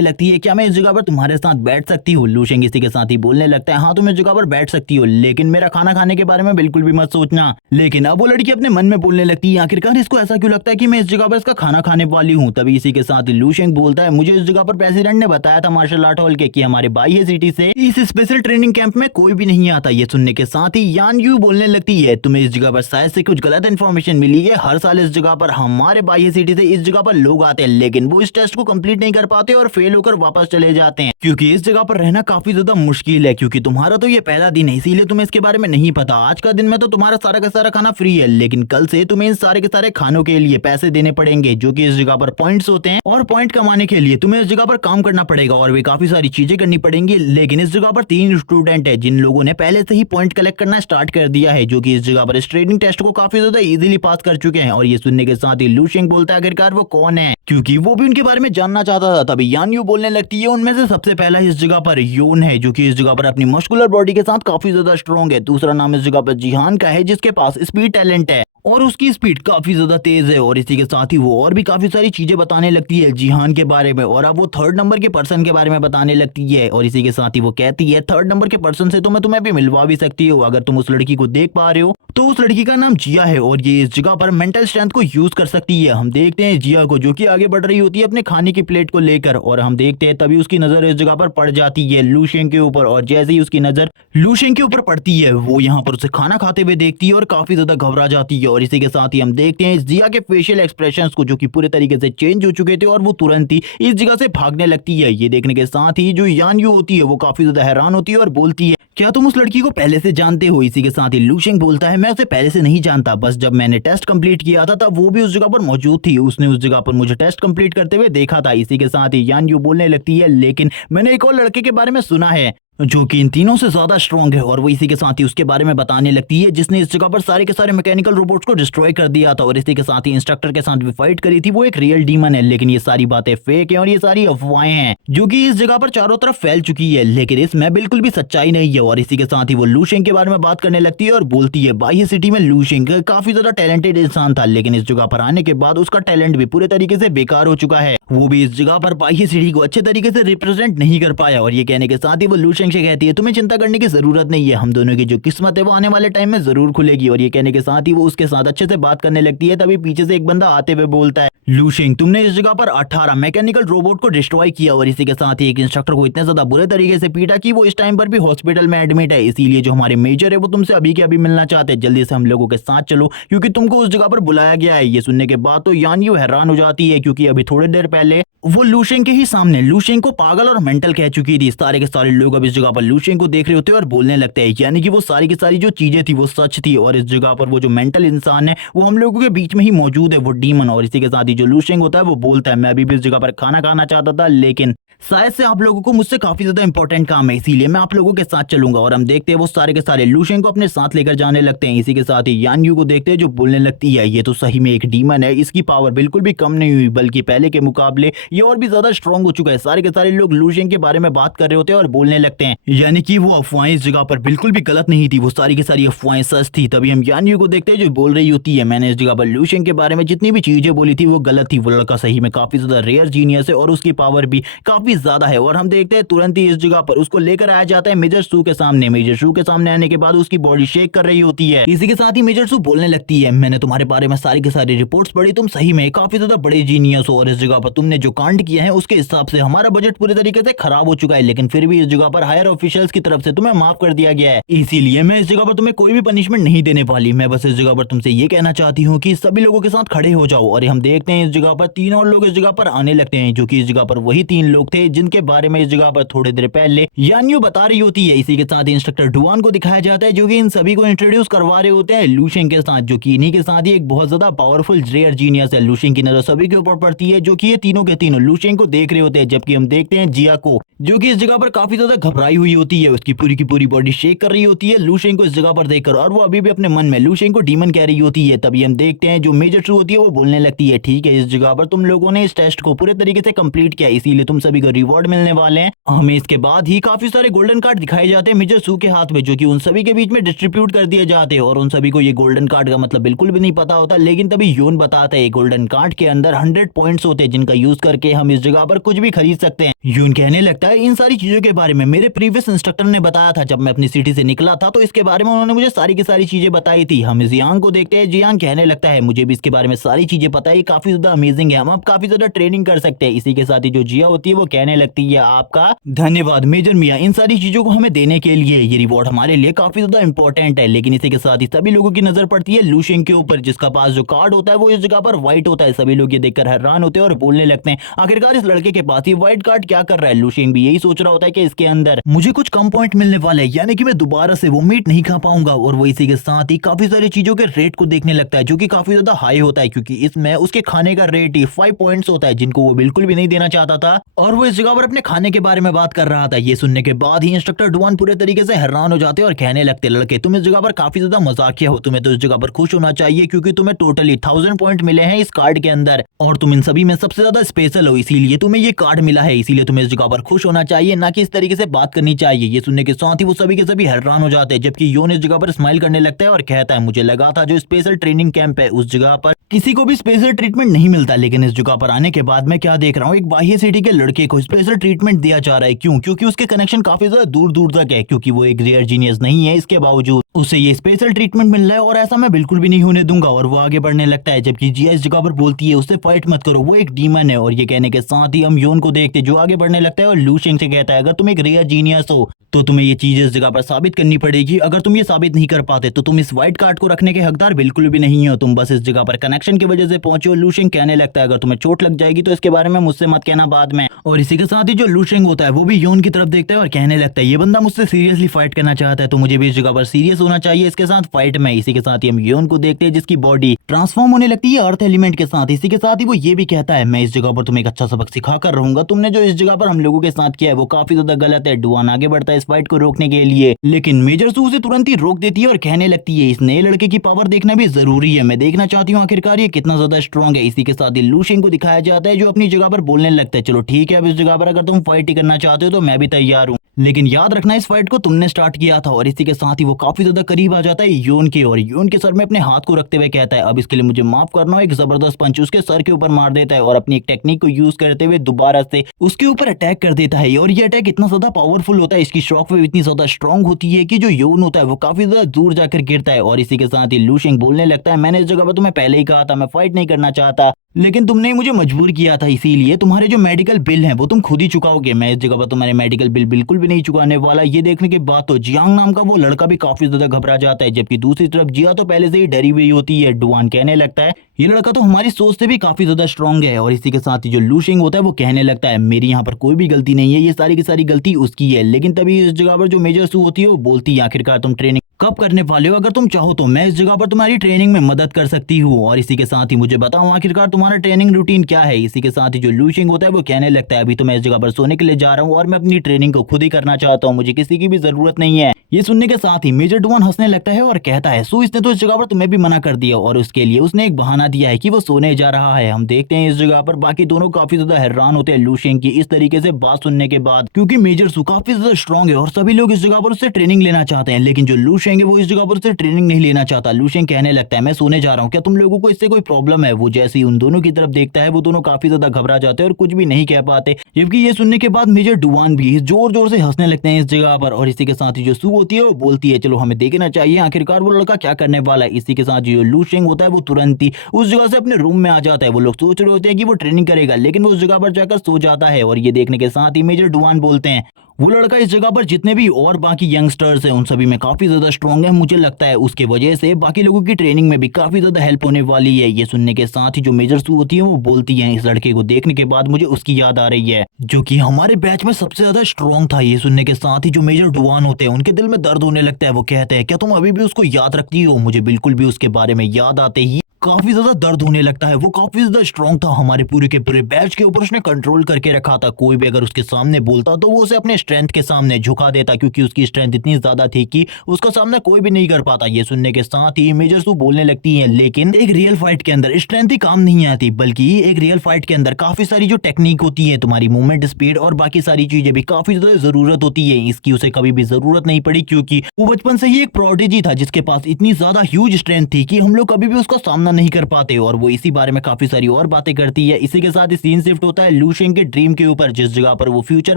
लगती है क्या मैं इस जगह पर तुम्हारे साथ बैठ सकती हूँ? लू शेंग इसी के साथ ही बोलने लगता है हाँ तुम इस जगह पर बैठ सकती हो, लेकिन मेरा खाना खाने के बारे में बिल्कुल भी मत सोचना। लेकिन अब वो लड़की अपने मन में बोलने लगती है आखिरकार इसको ऐसा क्यों लगता है कि मैं इस जगह पर इसका खाना खाने वाली हूँ। तभी इसी के साथ ही लू शेंग बोलता है मुझे इस जगह पर प्रेसिडेंट ने बताया था मार्शल आर्ट हॉल के कि हमारे बाह्य सिटी से इस स्पेशल ट्रेनिंग कैंप में कोई भी नहीं आता। ये सुनने के साथ ही यान यू बोलने लगती है तुम्हें इस जगह पर शायद से कुछ गलत इन्फॉर्मेशन मिली है। हर साल इस जगह पर हमारे बाह्य सिटी से इस जगह पर लोग आते हैं, लेकिन वो इस टेस्ट को कंप्लीट नहीं कर पाते और फेल होकर वापस चले जाते हैं क्योंकि इस जगह पर रहना काफी ज्यादा मुश्किल है। क्योंकि तुम्हारा तो ये पहला दिन है इसीलिए तुम्हें इसके बारे में नहीं पता। आज का दिन में तो तुम्हारा सारा का सारा खाना फ्री है, लेकिन कल से तुम्हें इन सारे के सारे खानों के लिए पैसे देने पड़ेंगे जो कि इस जगह पर पॉइंट्स होते हैं। और पॉइंट कमाने के लिए तुम्हें इस जगह पर काम करना पड़ेगा और भी काफी सारी चीजें करनी पड़ेंगी। लेकिन इस जगह पर 3 स्टूडेंट है जिन लोगों ने पहले से ही पॉइंट कलेक्ट करना स्टार्ट कर दिया है, जो कि इस जगह पर इस ट्रेनिंग टेस्ट को काफी ज्यादा इजीली पास कर चुके हैं। और ये सुनने के साथ ही लू शेंग बोलता है आखिरकार वो कौन है, क्योंकि वो भी उनके बारे में जानना चाहता था। तभी यान यू बोलने लगती है उनमें से सबसे पहला इस जगह पर योन है जो कि इस जगह पर अपनी मस्कुलर बॉडी के साथ काफी ज्यादा स्ट्रॉन्ग है। दूसरा नाम इस जगह पर जिहान का है जिसके पास स्पीड टैलेंट है और उसकी स्पीड काफी ज्यादा तेज है। और इसी के साथ ही वो और भी काफी सारी चीजें बताने लगती है जिहान के बारे में। और अब वो 3rd नंबर के पर्सन के बारे में बताने लगती है और इसी के साथ ही वो कहती है 3rd नंबर के पर्सन से तो मैं तुम्हें भी मिलवा भी सकती हूँ अगर तुम उस लड़की को देख पा रहे हो। तो उस लड़की का नाम जिया है और ये इस जगह पर मेंटल स्ट्रेंथ को यूज कर सकती है। हम देखते हैं जिया को जो कि आगे बढ़ रही होती है अपने खाने की प्लेट को लेकर और हम देखते हैं तभी उसकी नजर इस जगह पर पड़ जाती है लू शेंग के ऊपर। और जैसे ही उसकी नजर लू शेंग के ऊपर पड़ती है वो यहाँ पर उसे खाना खाते हुए देखती है और काफी ज्यादा घबरा जाती है। और इसी के साथ ही हम देखते हैं जिया के फेशियल एक्सप्रेशंस को जो कि पूरे तरीके से चेंज हो चुके थे और वो तुरंत ही इस जगह से भागने लगती है। ये देखने के साथ ही जो यान यू होती है वो काफी ज्यादा हैरान होती है और बोलती है क्या तुम उस लड़की को पहले से जानते हो? इसी के साथ ही लू शेंग बोलता है मैं उसे पहले से नहीं जानता, बस जब मैंने टेस्ट कंप्लीट किया था तब वो भी उस जगह पर मौजूद थी, उसने उस जगह पर मुझे टेस्ट कंप्लीट करते हुए देखा था। इसी के साथ ही यान यू बोलने लगती है लेकिन मैंने एक और लड़के के बारे में सुना है जो कि इन तीनों से ज्यादा स्ट्रॉन्ग है। और वो इसी के साथ ही उसके बारे में बताने लगती है जिसने इस जगह पर सारे के सारे मैकेनिकल रोबोट्स को डिस्ट्रॉय कर दिया था और इसी के साथ ही इंस्ट्रक्टर के साथ भी फाइट करी थी। वो एक रियल डीमन है, लेकिन ये सारी बातें फेक है और ये सारी अफवाहें हैं जो कि इस जगह पर चारों तरफ फैल चुकी है, लेकिन इसमें बिल्कुल भी सच्चाई नहीं है। और इसी के साथ ही वो लू शेंग के बारे में बात करने लगती है और बोलती है बाह्य सिटी में लू शेंग काफी ज्यादा टैलेंटेड इंसान था, लेकिन इस जगह पर आने के बाद उसका टैलेंट भी पूरे तरीके से बेकार हो चुका है। वो भी इस जगह पर बाह्य सिटी को अच्छे तरीके से रिप्रेजेंट नहीं कर पाया। और ये कहने के साथ ही वो लू शेंग से कहती है तुम्हें चिंता करने की जरूरत नहीं है, हम दोनों की जो किस्मत है वो आने वाले टाइम में जरूर खुलेगी। और ये कहने के साथ ही वो उसके साथ अच्छे से बात करने लगती है। तभी पीछे से एक बंदा आते हुए बोलता है लू शेंग तुमने इस जगह पर 18 मैकेनिकल रोबोट को डिस्ट्रॉय किया और इसी के साथ ही एक इंस्ट्रक्टर को इतने ज्यादा बुरे तरीके से पीटा कि वो इस टाइम पर भी हॉस्पिटल में एडमिट है। इसीलिए जो हमारे मेजर है वो तुमसे अभी के अभी मिलना चाहते हैं, जल्दी से हम लोगों के साथ चलो क्योंकि तुमको उस जगह पर बुलाया गया है। ये सुनने के बाद तो यान यू हैरान हो जाती है क्योंकि अभी थोड़ी देर पहले वो लूशेंग के ही सामने लूशेंग को पागल और मेंटल कह चुकी थी। सारे के सारे लोग अब इस जगह पर लूशेंग को देख रहे होते हैं और बोलने लगते हैं, यानी कि वो सारी की सारी जो चीजें थी वो सच थी और इस जगह पर वो जो मेंटल इंसान है वो हम लोगों के बीच में ही मौजूद है, वो डीमन। और इसी के साथ ही जो लूशेंग होता है वो बोलता है, मैं अभी भी इस जगह पर खाना खाना चाहता था, लेकिन शायद से आप लोगों को मुझसे काफी ज्यादा इंपॉर्टेंट काम है, इसीलिए मैं आप लोगों के साथ चलूंगा। और हम देखते हैं वो सारे के सारे लूशेंग को अपने साथ लेकर जाने लगते हैं। इसी के साथ ही यान यू को देखते हैं जो बोलने लगती है, ये तो सही में एक डीमन है, इसकी पावर बिल्कुल भी कम नहीं हुई, बल्कि पहले के मुकाबले ये और भी ज्यादा स्ट्रांग हो चुका है। सारे के सारे लोग लूशेंग के बारे में बात कर रहे होते हैं और बोलने लगते हैं, यानी कि वो अफवाहें इस जगह पर बिल्कुल भी गलत नहीं थी, वो सारी की सारी अफवाहें सच थी। तभी हम यान यू को देखते हैं जो बोल रही होती है, मैंने इस जगह पर लूशेंग के बारे में जितनी भी चीजें बोली थी वो गलत थी, वो लड़का सही में काफी ज्यादा रेयर जीनियस है और उसकी पावर भी काफी ज्यादा है। और हम देखते हैं तुरंत ही इस जगह पर उसको लेकर आया जाता है मेजर सू के सामने। मेजर सू के सामने आने के बाद उसकी बॉडी शेक कर रही होती है। इसी के साथ ही मेजर सू बोलने लगती है, मैंने तुम्हारे बारे में सारी की सारी रिपोर्ट्स पढ़ी, तुम सही में काफी ज्यादा बड़े जीनियस हो और इस जगह पर तुमने जो कांड किया है उसके हिसाब से हमारा बजट पूरी तरीके से खराब हो चुका है, लेकिन फिर भी इस जगह पर हायर ऑफिशियल्स की तरफ से तुम्हें माफ कर दिया गया है, इसीलिए मैं इस जगह पर तुम्हें कोई भी पनिशमेंट नहीं देने वाली। मैं बस इस जगह पर तुमसे ये कहना चाहती हूँ कि सभी लोगों के साथ खड़े हो जाओ। और हम देखते हैं इस जगह पर तीन और लोग इस जगह पर आने लगते हैं, जो कि इस जगह पर वही तीन लोग थे जिनके बारे में इस जगह पर थोड़ी देर पहले यान यू बता रही होती है। इसी के साथ इंस्ट्रक्टर डुआन को दिखाया जाता है जो कि इन सभी को इंट्रोड्यूस करवा रहे होते हैं लूशेंग के साथ, जो कि इन्हीं के साथ ही एक बहुत ज्यादा पावरफुल रेयर जीनियस है। लूशेंग की नजर सभी के ऊपर पड़ती है, जो कि ये तीनों के तीनों लूशेंग को देख रहे होते हैं, जबकि हम देखते हैं जिया को, जो कि इस जगह पर काफी ज्यादा घबराई हुई होती है, उसकी पूरी की पूरी बॉडी शेक कर रही होती है लूशेंग को इस जगह पर देखकर, और वो अभी भी अपने मन में लूशेंग को डीमन कह रही होती है। तभी हम देखते हैं जो मेजर सू होती है वो बोलने लगती है, ठीक है, इस जगह पर तुम लोगों ने इस टेस्ट को पूरे तरीके से कंप्लीट किया, इसीलिए तुम सभी को रिवॉर्ड मिलने वाले हैं। हमें इसके बाद ही काफी सारे गोल्डन कार्ड दिखाए जाते हैं मेजर सू के हाथ में, जो कि उन सभी के बीच में डिस्ट्रीब्यूट कर दिए जाते हैं। और उन सभी को ये गोल्डन कार्ड का मतलब बिल्कुल भी नहीं पता होता, लेकिन तभी यून बताता है गोल्डन कार्ड के अंदर 100 पॉइंट्स होते हैं, जिनका यूज करके हम इस जगह पर कुछ भी खरीद सकते हैं। यून कहने लगता है, इन सारी चीजों के बारे में मेरे प्रीवियस इंस्ट्रक्टर ने बताया था, जब मैं अपनी सिटी से निकला था तो इसके बारे में उन्होंने मुझे सारी की सारी चीजें बताई थी। हम जियांग को देखते हैं, जियांग कहने लगता है, मुझे भी इसके बारे में सारी चीजें पता है, ये काफी ज्यादा अमेजिंग है, हम अब काफी ज्यादा ट्रेनिंग कर सकते हैं। इसी के साथ ही जो जिया होती है वो कहने लगती है, आपका धन्यवाद मेजर मिया इन सारी चीजों को हमें देने के लिए, ये रिवॉर्ड हमारे लिए काफी ज्यादा इंपॉर्टेंट है। लेकिन इसी के साथ ही सभी लोगों की नजर पड़ती है लूशेंग के ऊपर, जिसका पास जो कार्ड होता है वो इस जगह पर व्हाइट होता है। सभी लोग ये देखकर हैरान होते हैं और बोलने लगते हैं, आखिरकार इस लड़के के पास ये व्हाइट कार्ड क्या कर रहा है। लूशेंग भी यही सोच रहा होता है कि इसके अंदर मुझे कुछ कम पॉइंट मिलने वाले हैं, यानी कि मैं दोबारा से वो मीट नहीं खा पाऊंगा। और वो इसी के साथ ही काफी सारी चीजों के रेट को देखने लगता है, जो कि काफी ज्यादा हाई होता है, क्योंकि इसमें उसके खाने का रेट ही 5 पॉइंट्स होता है, जिनको वो बिल्कुल भी नहीं देना चाहता था। और वो इस जगह पर अपने खाने के बारे में बात कर रहा था। ये सुनने के बाद ही इंस्ट्रक्टर डुआन पूरे तरीके से हैरान हो जाते हैं और कहने लगते, लड़के तुम इस जगह पर काफी ज्यादा मजाकिया हो, तुम्हें तो इस जगह पर खुश होना चाहिए, क्योंकि तुम्हें टोटली 1000 पॉइंट मिले हैं इस कार्ड के अंदर, और तुम इन सभी में सबसे ज्यादा स्पेशल हो, इसीलिए तुम्हें ये कार्ड मिला है, इसीलिए तुम्हें इस जगह पर खुश होना चाहिए, ना कि इस तरीके से बात करनी चाहिए। ये सुनने के साथ ही वो सभी के सभी हैरान हो जाते हैं, जबकि योन इस जगह पर स्माइल करने लगता है और कहता है, मुझे लगा था जो स्पेशल ट्रेनिंग कैंप है उस जगह पर किसी को भी स्पेशल ट्रीटमेंट नहीं मिलता, लेकिन इस जगह पर आने के बाद मैं क्या देख रहा हूँ, एक बाह्य सिटी के लड़के को स्पेशल ट्रीटमेंट दिया जा रहा है। क्यों? क्योंकि उसके कनेक्शन काफी ज्यादा दूर दूर तक है, क्योंकि वो एक रेयर जीनियस नहीं है, इसके बावजूद उसे ये स्पेशल ट्रीटमेंट मिल रहा है, और ऐसा मैं बिल्कुल भी नहीं होने दूंगा। और वो आगे बढ़ने लगता है, जबकि जिया इस जगह पर बोलती है, उससे फाइट मत करो, वो एक डीमन है। और ये कहने के साथ ही हम योन को देखते जो आगे बढ़ने लगता है और लूशेंग से कहता है, अगर तुम एक रेयर जीनियस हो तो तुम्हें ये चीज इस जगह पर साबित करनी पड़ेगी, अगर तुम ये साबित नहीं कर पाते तो तुम इस व्हाइट कार्ड को रखने के हकदार बिल्कुल भी नहीं हो, तुम बस इस जगह पर कनेक्शन की वजह से पहुंचे हो। लूशेंग कहने लगता है, अगर तुम्हें चोट लग जाएगी तो इसके बारे में मुझसे मत कहना बाद में। और इसी के साथ ही जो लूशेंग होता है वो भी योन की तरफ देखता है और कहने लगता है, ये बंदा मुझसे सीरियसली फाइट करना चाहता है, तो मुझे भी इस जगह पर सीरियस होना चाहिए इसके साथ फाइट में। इसी के साथ ही हम योन को देखते हैं, जिसकी बॉडी ट्रांसफॉर्म होने लगती है अर्थ एलिमेंट के साथ। इसी के साथ ही वो ये भी कहता है, मैं इस जगह पर तुम्हें एक अच्छा सबक सिखा कर रहूंगा, तुमने जो इस जगह पर हम लोगों के साथ किया है वो काफी ज्यादा गलत है। डुआन आगे बढ़ता है इस फाइट को रोकने के लिए, लेकिन मेजर सू उसे तुरंत ही रोक देती है और कहने लगती है, इस नए लड़के की पावर देखना भी जरूरी है, मैं देखना चाहती हूँ आखिरकार ये कितना ज्यादा स्ट्रॉन्ग है। इसी के साथ ही लूशेंग को दिखाया जाता है जो अपनी जगह पर बोलने लगता है, चलो ठीक है, अब इस जगह पर अगर तुम फाइट ही करना चाहते हो तो मैं भी तैयार हूँ, लेकिन याद रखना इस फाइट को तुमने स्टार्ट किया था। और इसी के साथ ही वो काफी ज्यादा करीब आ जाता है योन के, और योन के सर में अपने हाथ को रखते हुए कहता है, अब इसके लिए मुझे माफ करना। एक जबरदस्त पंच उसके सर के ऊपर मार देता है और अपनी एक टेक्निक को यूज करते हुए दोबारा से उसके ऊपर अटैक कर देता है। और ये अटैक इतना ज्यादा पावरफुल होता है, इसकी शॉक वेव इतनी ज्यादा स्ट्रॉन्ग होती है कि जो योन होता है वो काफी ज्यादा दूर जाकर गिरता है। और इसी के साथ ही लूशेंग बोलने लगता है, मैंने इस जगह पर तुम्हें पहले ही कहा था, मैं फाइट नहीं करना चाहता, लेकिन तुमने ही मुझे मजबूर किया था, इसीलिए तुम्हारे जो मेडिकल बिल हैं वो तुम खुद ही चुकाओगे। मैं इस जगह पर तुम्हारे मेडिकल बिल बिल्कुल भी नहीं चुकाने वाला। ये देखने के बाद तो जियांग नाम का वो लड़का भी काफी ज्यादा घबरा जाता है, जबकि दूसरी तरफ जिया तो पहले से ही डरी हुई होती है। डुआन कहने लगता है ये लड़का तो हमारी सोच से भी काफी ज्यादा स्ट्रांग है, और इसी के साथ ही जो लूशिंग होता है वो कहने लगता है मेरी यहाँ पर कोई भी गलती नहीं है, ये सारी की सारी गलती उसकी है। लेकिन तभी इस जगह पर जो मेजर सू होती है वो बोलती है आखिरकार तुम ट्रेनिंग कब करने वाले हो? अगर तुम चाहो तो मैं इस जगह पर तुम्हारी ट्रेनिंग में मदद कर सकती हूँ, और इसी के साथ ही मुझे बताओ आखिरकार तुम्हारा ट्रेनिंग रूटीन क्या है। इसी के साथ ही जो लूशिंग होता है वो कहने लगता है अभी तो मैं इस जगह पर सोने के लिए जा रहा हूँ और मैं अपनी ट्रेनिंग को खुद ही करना चाहता हूँ, मुझे किसी की भी जरूरत नहीं है। ये सुनने के साथ ही मेजर डुआन हंसने लगता है और कहता है सो इसने तो इस जगह पर तुम्हें भी मना कर दिया, और उसके लिए उसने एक बहाना दिया है कि वो सोने जा रहा है। हम देखते हैं इस जगह पर बाकी दोनों काफी ज्यादा हैरान होते हैं लूशिंग की इस तरीके से बात सुनने के बाद, क्योंकि मेजर सू काफी ज्यादा स्ट्रांग है और सभी लोग इस जगह पर उससे ट्रेनिंग लेना चाहते हैं, लेकिन जो लूशिंग है वो इस जगह पर उससे ट्रेनिंग नहीं लेना चाहता। लूशिंग कहने लगता है मैं सोने जा रहा हूँ, क्या तुम लोगों को इससे कोई प्रॉब्लम है? वो जैसे ही उन दोनों की तरफ देखता है वो दोनों काफी ज्यादा घबरा जाते हैं और कुछ भी नहीं कह पाते, जबकि ये सुनने के बाद मेजर डुआन भी जोर जोर से हंसने लगते हैं इस जगह पर। और इसी के साथ ही जो सू होती है वो बोलती है चलो हमें देखना चाहिए आखिरकार वो लड़का क्या करने वाला है। इसी के साथ जो लूशिंग होता है वो तुरंत ही उस जगह से अपने रूम में आ जाता है। वो लोग सोच रहे होते हैं कि वो ट्रेनिंग करेगा, लेकिन वो उस जगह पर जाकर सो जाता है। और ये देखने के साथ ही मेजर डुआन बोलते हैं वो लड़का इस जगह पर जितने भी और बाकी यंगस्टर्स हैं उन सभी में काफी ज्यादा स्ट्रांग है, मुझे लगता है उसके वजह से बाकी लोगों की ट्रेनिंग में भी काफी ज्यादा हेल्प होने वाली है। ये सुनने के साथ ही जो मेजर सू होती है वो बोलती है इस लड़के को देखने के बाद मुझे उसकी याद आ रही है जो कि हमारे बैच में सबसे ज्यादा स्ट्रांग था। ये सुनने के साथ ही जो मेजर डुआन होते हैं उनके दिल में दर्द होने लगता है। वो कहते हैं क्या तुम अभी भी उसको याद रखती हो? मुझे बिल्कुल भी उसके बारे में याद आते ही काफी ज्यादा दर्द होने लगता है। वो काफी ज्यादा स्ट्रांग था, हमारे पूरे के पूरे बैच के ऊपर उसने कंट्रोल करके रखा था। कोई भी अगर उसके सामने बोलता तो वो उसे अपने स्ट्रेंथ के सामने झुका देता, क्योंकि उसकी स्ट्रेंथ इतनी ज्यादा थी कि उसका सामना कोई भी नहीं कर पाता। ये सुनने के साथ ही मेजर सू बोलने लगती है लेकिन एक रियल फाइट के अंदर स्ट्रेंथ ही काम नहीं आती, बल्कि एक रियल फाइट के अंदर काफी सारी जो टेक्निक होती है, तुम्हारी मूवमेंट स्पीड और बाकी सारी चीजें भी काफी ज्यादा जरूरत होती है। इसकी उसे कभी भी जरूरत नहीं पड़ी, क्योंकि वो बचपन से ही एक प्रोडिजी था जिसके पास इतनी ज्यादा ह्यूज स्ट्रेंथ थी कि हम लोग कभी भी उसका सामना नहीं कर पाते। और वो इसी बारे में काफी सारी और बातें करती है। इसी के साथ ही सीन शिफ्ट होता है लूशिंग के ड्रीम के ऊपर, जिस जगह पर वो फ्यूचर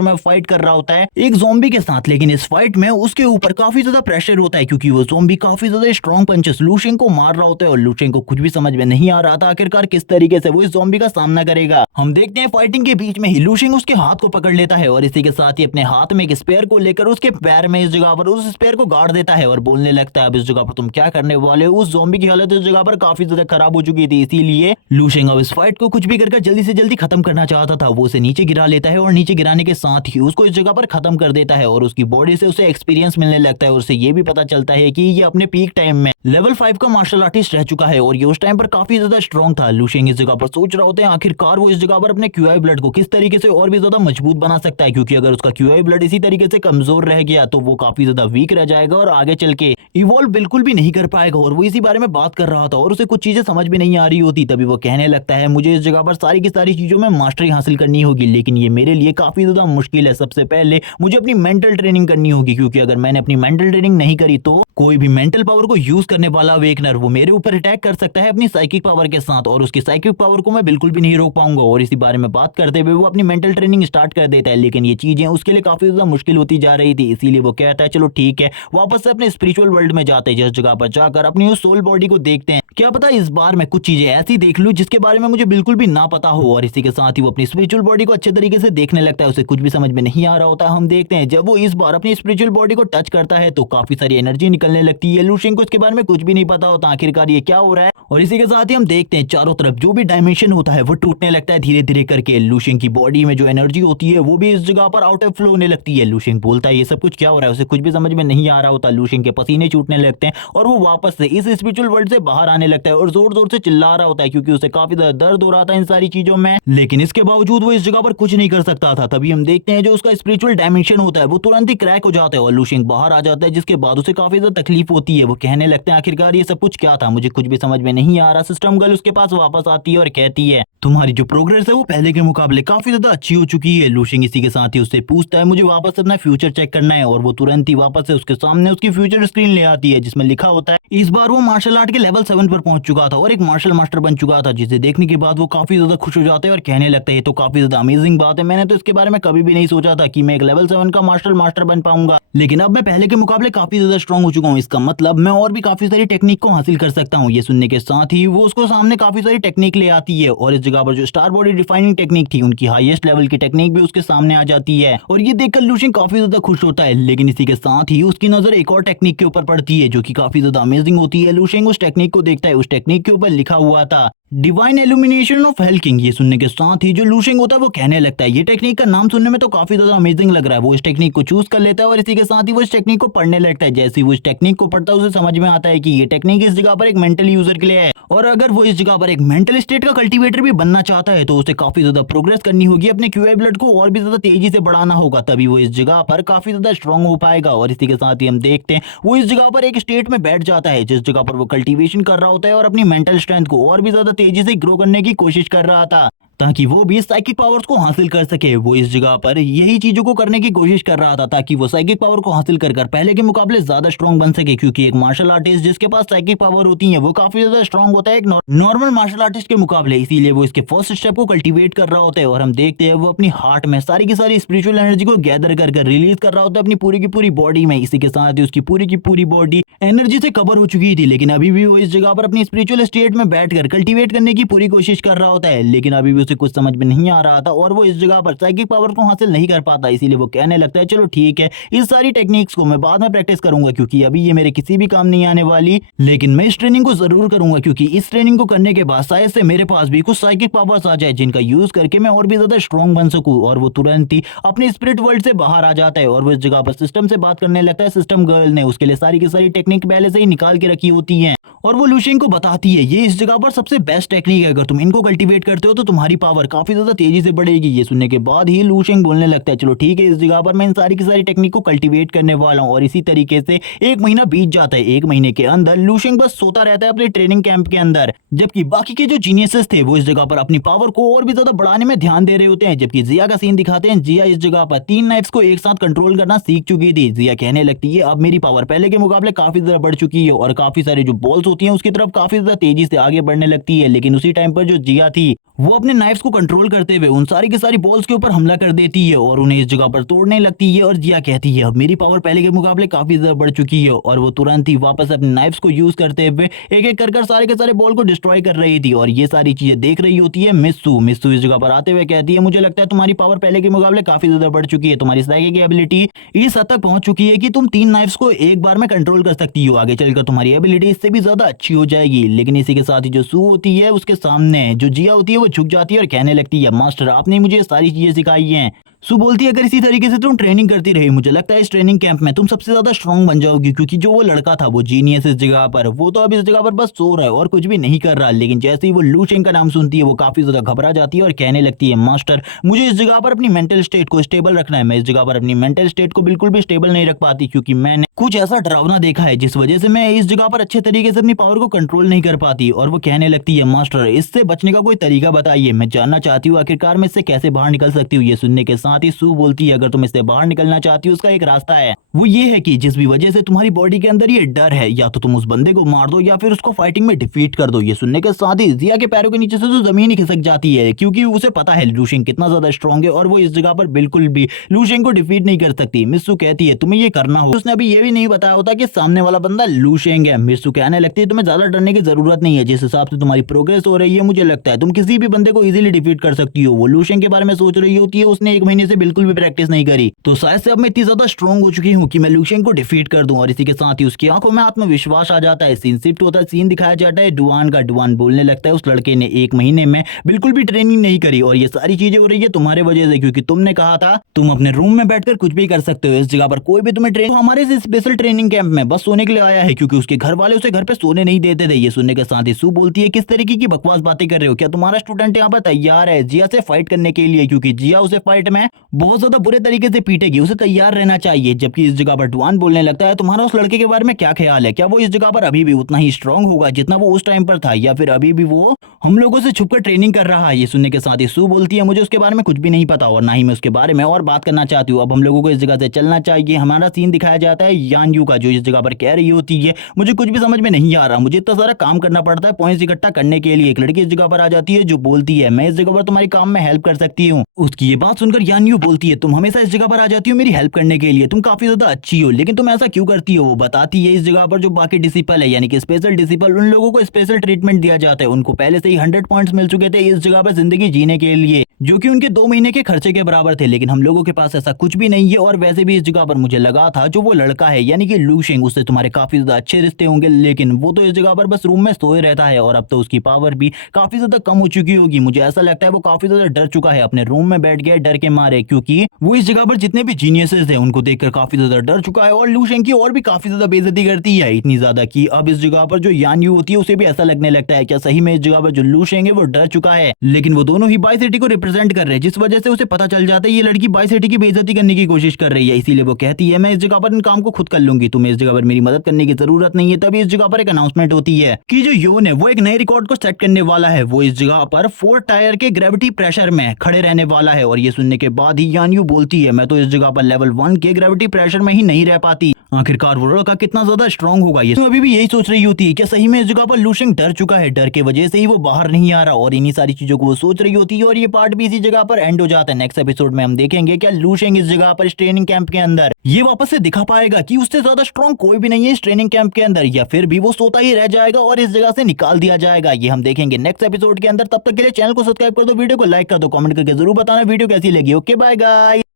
में फाइट कर रहा होता है एक ज़ॉम्बी के साथ। लेकिन इस फाइट में उसके ऊपर काफी ज्यादा प्रेशर होता है, क्योंकि वो ज़ॉम्बी काफी ज्यादा स्ट्रॉन्ग पंचेस लूशिंग को मार रहा होता है, और लूशिंग को कुछ भी समझ में नहीं आ रहा था आखिरकार किस तरीके से वो इस ज़ॉम्बी का सामना करेगा। हम देखते हैं फाइटिंग के बीच में ही लूशिंग उसके हाथ को पकड़ लेता है, और इसी के साथ ही अपने हाथ में एक स्पेयर को लेकर उसके पैर में इस जगह पर उस स्पेयर को गाड़ देता है, और बोलने लगता है अब इस जगह पर तुम क्या करने वाले हो? उस ज़ॉम्बी की हालत इस जगह पर काफी ज्यादा खराब हो चुकी थी, इसीलिए लूशिंग अब इस फाइट को कुछ भी करके जल्दी से जल्दी खत्म करना चाहता था। वो उसे नीचे गिरा लेता है और नीचे गिराने के साथ ही उसको इस जगह पर खत्म कर देता है, और उसकी बॉडी से उसे एक्सपीरियंस मिलने लगता है, और उसे ये भी पता चलता है कि ये अपने पीक टाइम में लेवल 5 का मार्शल आर्टिस्ट रह चुका है, और ये उस टाइम पर काफी ज्यादा स्ट्रॉन्ग था। लूशिंग इस जगह पर सोच रहा होता है आखिरकार वो इस जगह पर अपने क्यूआई ब्लड को किस तरीके से और भी ज्यादा मजबूत बना सकता है, क्योंकि अगर उसका क्यूआई ब्लड इसी तरीके से कमजोर रह गया तो वो काफी ज्यादा वीक रह जाएगा और आगे चल के इवॉल्व बिल्कुल भी नहीं कर पाएगा। और वो इसी बारे में बात कर रहा था और उसे कुछ चीजें समझ में नहीं आ रही होती, तभी वो कहने लगता है मुझे इस जगह पर सारी की सारी चीजों में मास्टरी हासिल करनी होगी, लेकिन ये मेरे लिए काफी ज्यादा मुश्किल है। सबसे पहले मुझे अपनी मेंटल ट्रेनिंग करनी होगी, क्योंकि अगर मैंने अपनी मेंटल ट्रेनिंग नहीं करी तो कोई भी मेंटल पावर को यूज करने वाला अवेकनर वो मेरे ऊपर अटैक कर सकता है अपनी साइकिक पावर के साथ, और उसकी साइकिक पावर को मैं बिल्कुल भी नहीं रोक पाऊंगा। और इसी बारे में बात करते हुए वो अपनी मेंटल ट्रेनिंग स्टार्ट कर देता है, लेकिन ये चीजें उसके लिए काफी ज्यादा मुश्किल होती जा रही थी, इसीलिए वो कहता है चलो ठीक है वापस से अपने स्पिरिचुअल वर्ल्ड में जाते हैं, जिस जगह पर जाकर अपनी उस सोल बॉडी को देखते हैं, क्या पता इस बार मैं कुछ चीजें ऐसी देख लूं जिसके बारे में मुझे बिल्कुल भी ना पता हो। और इसी के साथ ही वो अपनी स्पिरिचुअल बॉडी को अच्छे तरीके से देखने लगता है, उसे कुछ भी समझ में नहीं आ रहा होता। हम देखते हैं जब वो इस बार अपनी स्पिरिचुअल बॉडी को टच करता है तो काफी सारी एनर्जी निकलने लगती है। लूशिंग को इसके बारे में कुछ भी नहीं पता होता आखिरकार ये क्या हो रहा है, और इसी के साथ ही हम देखते हैं चारों तरफ जो भी डायमेंशन होता है वो टूटने लगता है धीरे धीरे करके। लूशिंग की बॉडी में जो एनर्जी होती है वो भी इस जगह पर आउट ऑफ फ्लो होने लगती है। लूशिंग बोलता है ये सब कुछ क्या हो रहा है, उसे कुछ भी समझ में नहीं आ रहा होता। लूशिंग के पसीने छूटने लगते हैं और वो वापस से इस स्पिरिचुअल वर्ल्ड से बाहर आने लगता है और जोर जोर से चिल्ला रहा होता है, क्योंकि उसे काफी ज्यादा दर्द हो रहा था इन सारी चीजों में, लेकिन इसके बावजूद वो इस जगह पर कुछ नहीं कर सकता था। तभी हम देखते हैं जो उसका स्पिरिचुअल डायमेंशन होता है वो तुरंत ही क्रैक हो जाता है और लूशिंग बाहर आ जाता है, जिसके बाद उसे काफी ज्यादा तकलीफ होती है। वो कहने लगते हैं आखिरकार ये सब कुछ क्या था, मुझे कुछ भी समझ में नहीं आ रहा। सिस्टम गर्ल उसके पास वापस आती है और कहती है तुम्हारी जो प्रोग्रेस है वो पहले के मुकाबले काफी ज्यादा अच्छी हो चुकी है। लूशिंग इसी के साथ ही उससे पूछता है मुझे वापस अपना फ्यूचर चेक करना है, और वो तुरंत ही वापस से उसके सामने उसकी फ्यूचर स्क्रीन ले आती है जिसमें लिखा होता है इस बार वो मार्शल आर्ट के लेवल 7 पर पहुंच चुका चुका था और एक मार्शल मास्टर बन चुका था, जिसे देखने के बाद वो काफी ज्यादा खुश हो जाता है और कहने लगता है ये तो काफी ज्यादा अमेजिंग बात है, मैंने तो इसके बारे में कभी भी नहीं सोचा था कि मैं एक लेवल 7 का मार्शल मास्टर बन पाऊंगा, लेकिन अब मैं पहले के मुकाबले काफी ज्यादा स्ट्रांग हो चुका हूँ, इसका मतलब मैं और भी काफी सारी टेक्निक को हासिल कर सकता हूँ। ये सुनने के साथ ही वो उसको सामने काफी सारी टेक्निक ले आती है और इस जगह पर जो स्टार बॉडी डिफाइनिंग टेक्निक थी, उनकी हाईएस्ट लेवल की टेक्निक भी उसके सामने आ जाती है और ये देखकर लू शेंग काफी ज्यादा खुश होता है। लेकिन इसी के साथ ही उसकी नजर एक और टेक्निक के ऊपर पड़ती है जो कि काफी ज्यादा अमेजिंग होती है। लू शेंग उस टेक्निक को देखता है, उस टेक्निक के ऊपर लिखा हुआ था divine illumination of hell king. ये सुनने के साथ ही जो लू शेंग होता है वो कहने लगता है ये टेक्निक का नाम सुनने में तो काफी ज्यादा अमेजिंग लग रहा है। वो इस टेक्निक को चूज कर लेता है और इसी के साथ ही वो इस टेक्निक को पढ़ने लगता है। जैसे ही वो इस टेक्निक को पढ़ता है उसे समझ में आता है कि ये टेक्निक इस जगह पर एक मेंटल यूजर के लिए है और अगर वो इस जगह पर एक मेंटल स्टेट का कल्टीवेटर भी बनना चाहता है तो उसे काफी ज्यादा प्रोग्रेस करनी होगी, अपने क्यूआई ब्लड को और भी ज्यादा तेजी से बढ़ाना होगा, तभी वो इस जगह पर काफी ज्यादा स्ट्रांग हो पाएगा। और इसी के साथ ही हम देखते हैं वो इस जगह पर एक स्टेट में बैठ जाता है जिस जगह पर वो कल्टीवेशन कर रहा होता है और अपनी मेंटल स्ट्रेंथ को और भी ज्यादा तेजी से ग्रो करने की कोशिश कर रहा था ताकि वो भी साइकिक पावर्स को हासिल कर सके। वो इस जगह पर यही चीजों को करने की कोशिश कर रहा था ताकि वो साइकिक पावर को हासिल कर पहले के मुकाबले ज्यादा स्ट्रांग बन सके, क्योंकि एक मार्शल आर्टिस्ट जिसके पास साइकिक पावर होती है वो काफी ज्यादा स्ट्रांग होता है एक नॉर्मल मार्शल आर्टिस्ट के मुकाबले, इसीलिए वो इसके फर्स्ट स्टेप को कल्टीवेट कर रहा होता है और हम देखते हैं वो अपनी हार्ट में सारी की सारी स्पिरिचुअल एनर्जी को गैदर कर रिलीज कर रहा होता है अपनी पूरी की पूरी बॉडी में। इसी के साथ ही उसकी पूरी की पूरी बॉडी एनर्जी से कवर हो चुकी थी, लेकिन अभी भी वो इस जगह पर अपनी स्पिरिचुअल स्टेट में बैठकर कल्टीवेट करने की पूरी कोशिश कर रहा होता है, लेकिन अभी भी उसे कुछ समझ में नहीं आ रहा था और वो इस जगह पर साइकिक पावर को हासिल नहीं कर पाता। इसीलिए वो कहने लगता है चलो ठीक है, इस सारी टेक्निक्स को मैं बाद में प्रैक्टिस करूंगा क्योंकि अभी ये मेरे किसी भी काम नहीं आने वाली, लेकिन मैं इस ट्रेनिंग को जरूर करूंगा क्योंकि इस ट्रेनिंग को करने के बाद शायद से मेरे पास भी कुछ साइकिक पावर्स आ जाए जिनका यूज करके मैं और भी ज्यादा स्ट्रांग बन सकूं। और वो तुरंत ही अपने स्पिरिट वर्ल्ड से बाहर आ जाता है और वो इस जगह पर सिस्टम से बात करने लगता है। सिस्टम गर्ल ने उसके लिए सारी की सारी टेक्निक पहले से ही निकाल के रखी होती है और वो लू शेंग को बताती है ये इस जगह पर सबसे बेस्ट टेक्निक है, अगर तुम इनको कल्टीवेट करते हो तो तुम्हारी पावर काफी ज्यादा तेजी से बढ़ेगी। ये सुनने के बाद ही लू शेंग बोलने लगता है चलो ठीक है, इस जगह पर मैं इन सारी की सारी टेक्निक को कल्टीवेट करने वाला हूँ। और इसी तरीके से एक महीना बीत जाता है। एक महीने के अंदर लू शेंग बस सोता रहता है अपने ट्रेनिंग कैंप के अंदर, जबकि बाकी के जो जीनियसेस थे वो इस जगह पर अपनी पावर को और भी ज्यादा बढ़ाने में ध्यान दे रहे होते हैं। जबकि जिया का सीन दिखाते हैं, जिया इस जगह पर 3 नाइफ्स को एक साथ कंट्रोल करना सीख चुकी थी। जिया कहने लगती है अब मेरी पावर पहले के मुकाबले काफी ज्यादा बढ़ चुकी है और काफी सारे जो बॉल्स होती हैं उसकी तरफ काफी ज्यादा तेजी से आगे बढ़ने लगती है। लेकिन उसी टाइम पर जो जिया थी वो अपने नाइफ्स को कंट्रोल करते हुए उन सारी की सारी बॉल्स के ऊपर हमला कर देती है और उन्हें इस जगह पर तोड़ने लगती है। और जिया कहती है अब मेरी पावर पहले के मुकाबले काफी ज्यादा बढ़ चुकी है और वो तुरंत ही वापस अपने नाइफ्स को यूज करते हुए एक एक कर सारे के सारे बॉल को डिस्ट्रॉय कर रही थी। और ये सारी चीजें देख रही होती है मित्सु। मित्सु इस जगह पर आते हुए कहती है मुझे लगता है तुम्हारी पावर पहले के मुकाबले काफी ज्यादा बढ़ चुकी है, तुम्हारी साइकिक की एबिलिटी इस हद तक पहुंच चुकी है कि तुम 3 नाइफ्स को एक बार में कंट्रोल कर सकती हो, आगे चलकर तुम्हारी एबिलिटी इससे भी ज्यादा अच्छी हो जाएगी। लेकिन इसी के साथ ही जो सू होती है उसके सामने जो जिया होती है वो झुक जाती है और कहने लगती है मास्टर आपने मुझे सारी चीजें सिखाई हैं। सू बोलती है अगर इसी तरीके से तुम ट्रेनिंग करती रही मुझे लगता है इस ट्रेनिंग कैंप में तुम सबसे ज्यादा स्ट्रांग बन जाओगी, क्योंकि जो वो लड़का था वो जीनियस इस जगह पर वो तो अब इस जगह पर बस सो रहा है और कुछ भी नहीं कर रहा। लेकिन जैसे ही वो लू शेंग का नाम सुनती है वो काफी ज्यादा घबरा जाती है और कहने लगती है मास्टर मुझे इस जगह पर अपनी मेंटल स्टेट को स्टेबल रखना है। मैं इस जगह पर अपनी मेंटल स्टेट को बिल्कुल भी स्टेबल नहीं रख पाती क्योंकि मैंने कुछ ऐसा डरावना देखा है जिस वजह से मैं इस जगह पर अच्छे तरीके से अपनी पावर को कंट्रोल नहीं कर पाती। और वो कहने लगती है मास्टर इससे बचने का कोई तरीका बताइए, मैं जानना चाहती हूँ आखिरकार मैं इससे कैसे बाहर निकल सकती हूँ। ये सुनने के साथ ही सू बोलती है अगर तुम इससे बाहर निकलना चाहती हो उसका एक रास्ता है, वो ये है कि जिस भी वजह से तुम्हारी बॉडी के अंदर ये डर है या तो तुम उस बंदे को मार दो या फिर उसको फाइटिंग में डिफीट कर दो। ये सुनने के साथ ही जिया के पैरों के नीचे से तो जमीन ही खिसक जाती है क्योंकि उसे पता है लू शेंग कितना ज्यादा स्ट्रांग है और वो इस जगह पर बिल्कुल भी लू शेंग को डिफीट नहीं कर सकती। मित्सु कहती है तुम्हें ये करना हो, उसने अभी ये भी नहीं बताया होता कि सामने वाला बंदा लू शेंग है। मित्सु कहने लगती है तुम्हें ज्यादा डरने की जरूरत नहीं है, जिस हिसाब से तुम्हारी प्रोग्रेस हो रही है मुझे लगता है तुम किसी भी बंदे को इजीली डिफीट कर सकती हो। वो लू शेंग के बारे में सोच रही होती है, उसने 1 महीने से बिल्कुल भी प्रैक्टिस नहीं करी, तो शायद से अब मैं इतनी ज्यादा स्ट्रांग हो चुकी हूँ कि मैं लू शेंग को डिफीट कर दूं। और इसी के साथ ही उसकी आंखों में आत्मविश्वास आ जाता है। सीन शिफ्ट होता है, सीन दिखाया जाता है डुआन का। डुआन बोलने लगता है उस लड़के ने 1 महीने में बिल्कुल भी ट्रेनिंग नहीं करी और ये सारी चीजें हो रही है तुम्हारे वजह से, क्योंकि तुमने कहा था तुम अपने रूम में बैठकर कुछ भी कर सकते हो, इस जगह पर कोई भी तुम्हें हमारे इस स्पेशल ट्रेनिंग कैंप में बस सोने के लिए आया है क्योंकि उसके घर वाले उसे घर पे सोने नहीं देते थे। ये सुनने के साथ ही सू बोलती है किस तरीके की बकवास बातें कर रहे हो, क्या तुम्हारा स्टूडेंट यहाँ पर तैयार है जिया से फाइट करने के लिए, क्योंकि जिया उसे फाइट में है बहुत ज्यादा बुरे तरीके से पीटेगी, उसे तैयार रहना चाहिए। जबकि इस जगह पर डुआन बोलने लगता है, तुम्हारा उस लड़के के बारे में क्या ख्याल है? क्या वो इस जगह पर अभी भी उतना ही स्ट्रांग होगा जितना वो उस टाइम पर था, या फिर अभी भी वो हम लोगों से छुपकर ट्रेनिंग कर रहा है? ये सुनने के साथ ही सू बोलती है, मुझे उसके बारे में कुछ भी नहीं पता और ना ही मैं उसके बारे में और बात करना चाहती हूँ। अब हम लोगों को इस जगह से चलना चाहिए। हमारा सीन दिखाया जाता है यान यू का, जो इस जगह पर कह रही होती है, मुझे कुछ भी समझ में नहीं आ रहा, मुझे इतना सारा काम करना पड़ता है पॉइंट्स इकट्ठा करने के लिए। एक लड़की इस जगह पर आ जाती है जो बोलती है, मैं इस जगह पर तुम्हारी काम में हेल्प कर सकती हूँ। उसकी ये बात सुनकर यान यू बोलती है, तुम हमेशा इस जगह पर आ जाती हो मेरी हेल्प करने के लिए, तुम काफी ज्यादा अच्छी हो, लेकिन तुम ऐसा क्यों करती हो? वो बताती है, इस जगह पर जो बाकी डिसिपल है यानी कि स्पेशल डिसिपल, उन लोगों को स्पेशल ट्रीटमेंट दिया जाता है। उनको पहले से ही 100 पॉइंट्स मिल चुके थे इस जगह पर जिंदगी जीने के लिए, जो कि उनके 2 महीने के खर्चे के बराबर थे। लेकिन हम लोगों के पास ऐसा कुछ भी नहीं है। और वैसे भी इस जगह पर मुझे लगा था जो वो लड़का है यानी कि लू शेंग, उससे तुम्हारे काफी ज्यादा अच्छे रिश्ते होंगे, लेकिन वो तो इस जगह पर बस रूम में सोए रहता है और अब तो उसकी पावर भी काफी ज्यादा कम हो चुकी होगी। मुझे ऐसा लगता है वो काफी ज्यादा डर चुका है, अपने रूम में बैठ गया डर के मारे, क्योंकि वो इस जगह पर जितने भी जीनियसेस हैं उनको देखकर काफी ज्यादा डर चुका है। और लू शेंग की और भी काफी ज्यादा बेइज्जती करती है, इतनी ज्यादा कि अब इस जगह पर जो यान यू होती है उसे भी ऐसा लगने लगता है क्या सही में इस जगह पर जो लू शेंग है वो डर चुका है। लेकिन वो दोनों ही बाई सिटी को रिप्रेजेंट कर रहे हैं, जिस वजह से उसे पता चल जाता है ये लड़की बाई सिटी की बेइज्जती करने की कोशिश कर रही है। इसीलिए वो कहती है, मैं इस जगह पर इन काम को खुद कर लूंगी, तुम्हें इस जगह पर मेरी मदद करने की जरूरत नहीं है। तभी इस जगह पर एक अनाउंसमेंट होती है कि जो योन है वो एक नए रिकॉर्ड को सेट करने वाला है। वो इस जगह पर 4 टायर के ग्रेविटी प्रेशर में खड़े रहने वाला है। और ये सुनने के बाद ही यान यू बोलती है, मैं तो इस जगह पर लेवल 1 के ग्रेविटी प्रेशर में ही नहीं रह पाती। आखिरकार वो लड़का कितना ज्यादा स्ट्रांग होगा, ये अभी भी यही सोच रही होती है। क्या सही में इस जगह पर लू शेंग डर चुका है? डर के वजह से ही वो बाहर नहीं आ रहा और इन्हीं सारी चीजों को वो सोच रही होती है। और ये पार्ट भी इसी जगह पर एंड हो जाता है। नेक्स्ट एपिसोड में हम देखेंगे क्या लू शेंग इस जगह पर इस ट्रेनिंग कैंप के अंदर ये वापस से दिखा पाएगा कि उससे ज्यादा स्ट्रांग कोई भी नहीं है इस ट्रेनिंग कैंप के अंदर, या फिर भी वो सोता ही रह जाएगा और इस जगह से निकाल दिया जाएगा। ये हम देखेंगे नेक्स्ट एपिसोड के अंदर। तब तक के लिए चैनल को सब्सक्राइब कर दो, वीडियो को लाइक कर दो, कमेंट करके जरूर बताना वीडियो कैसी लगी। Okay bye guys.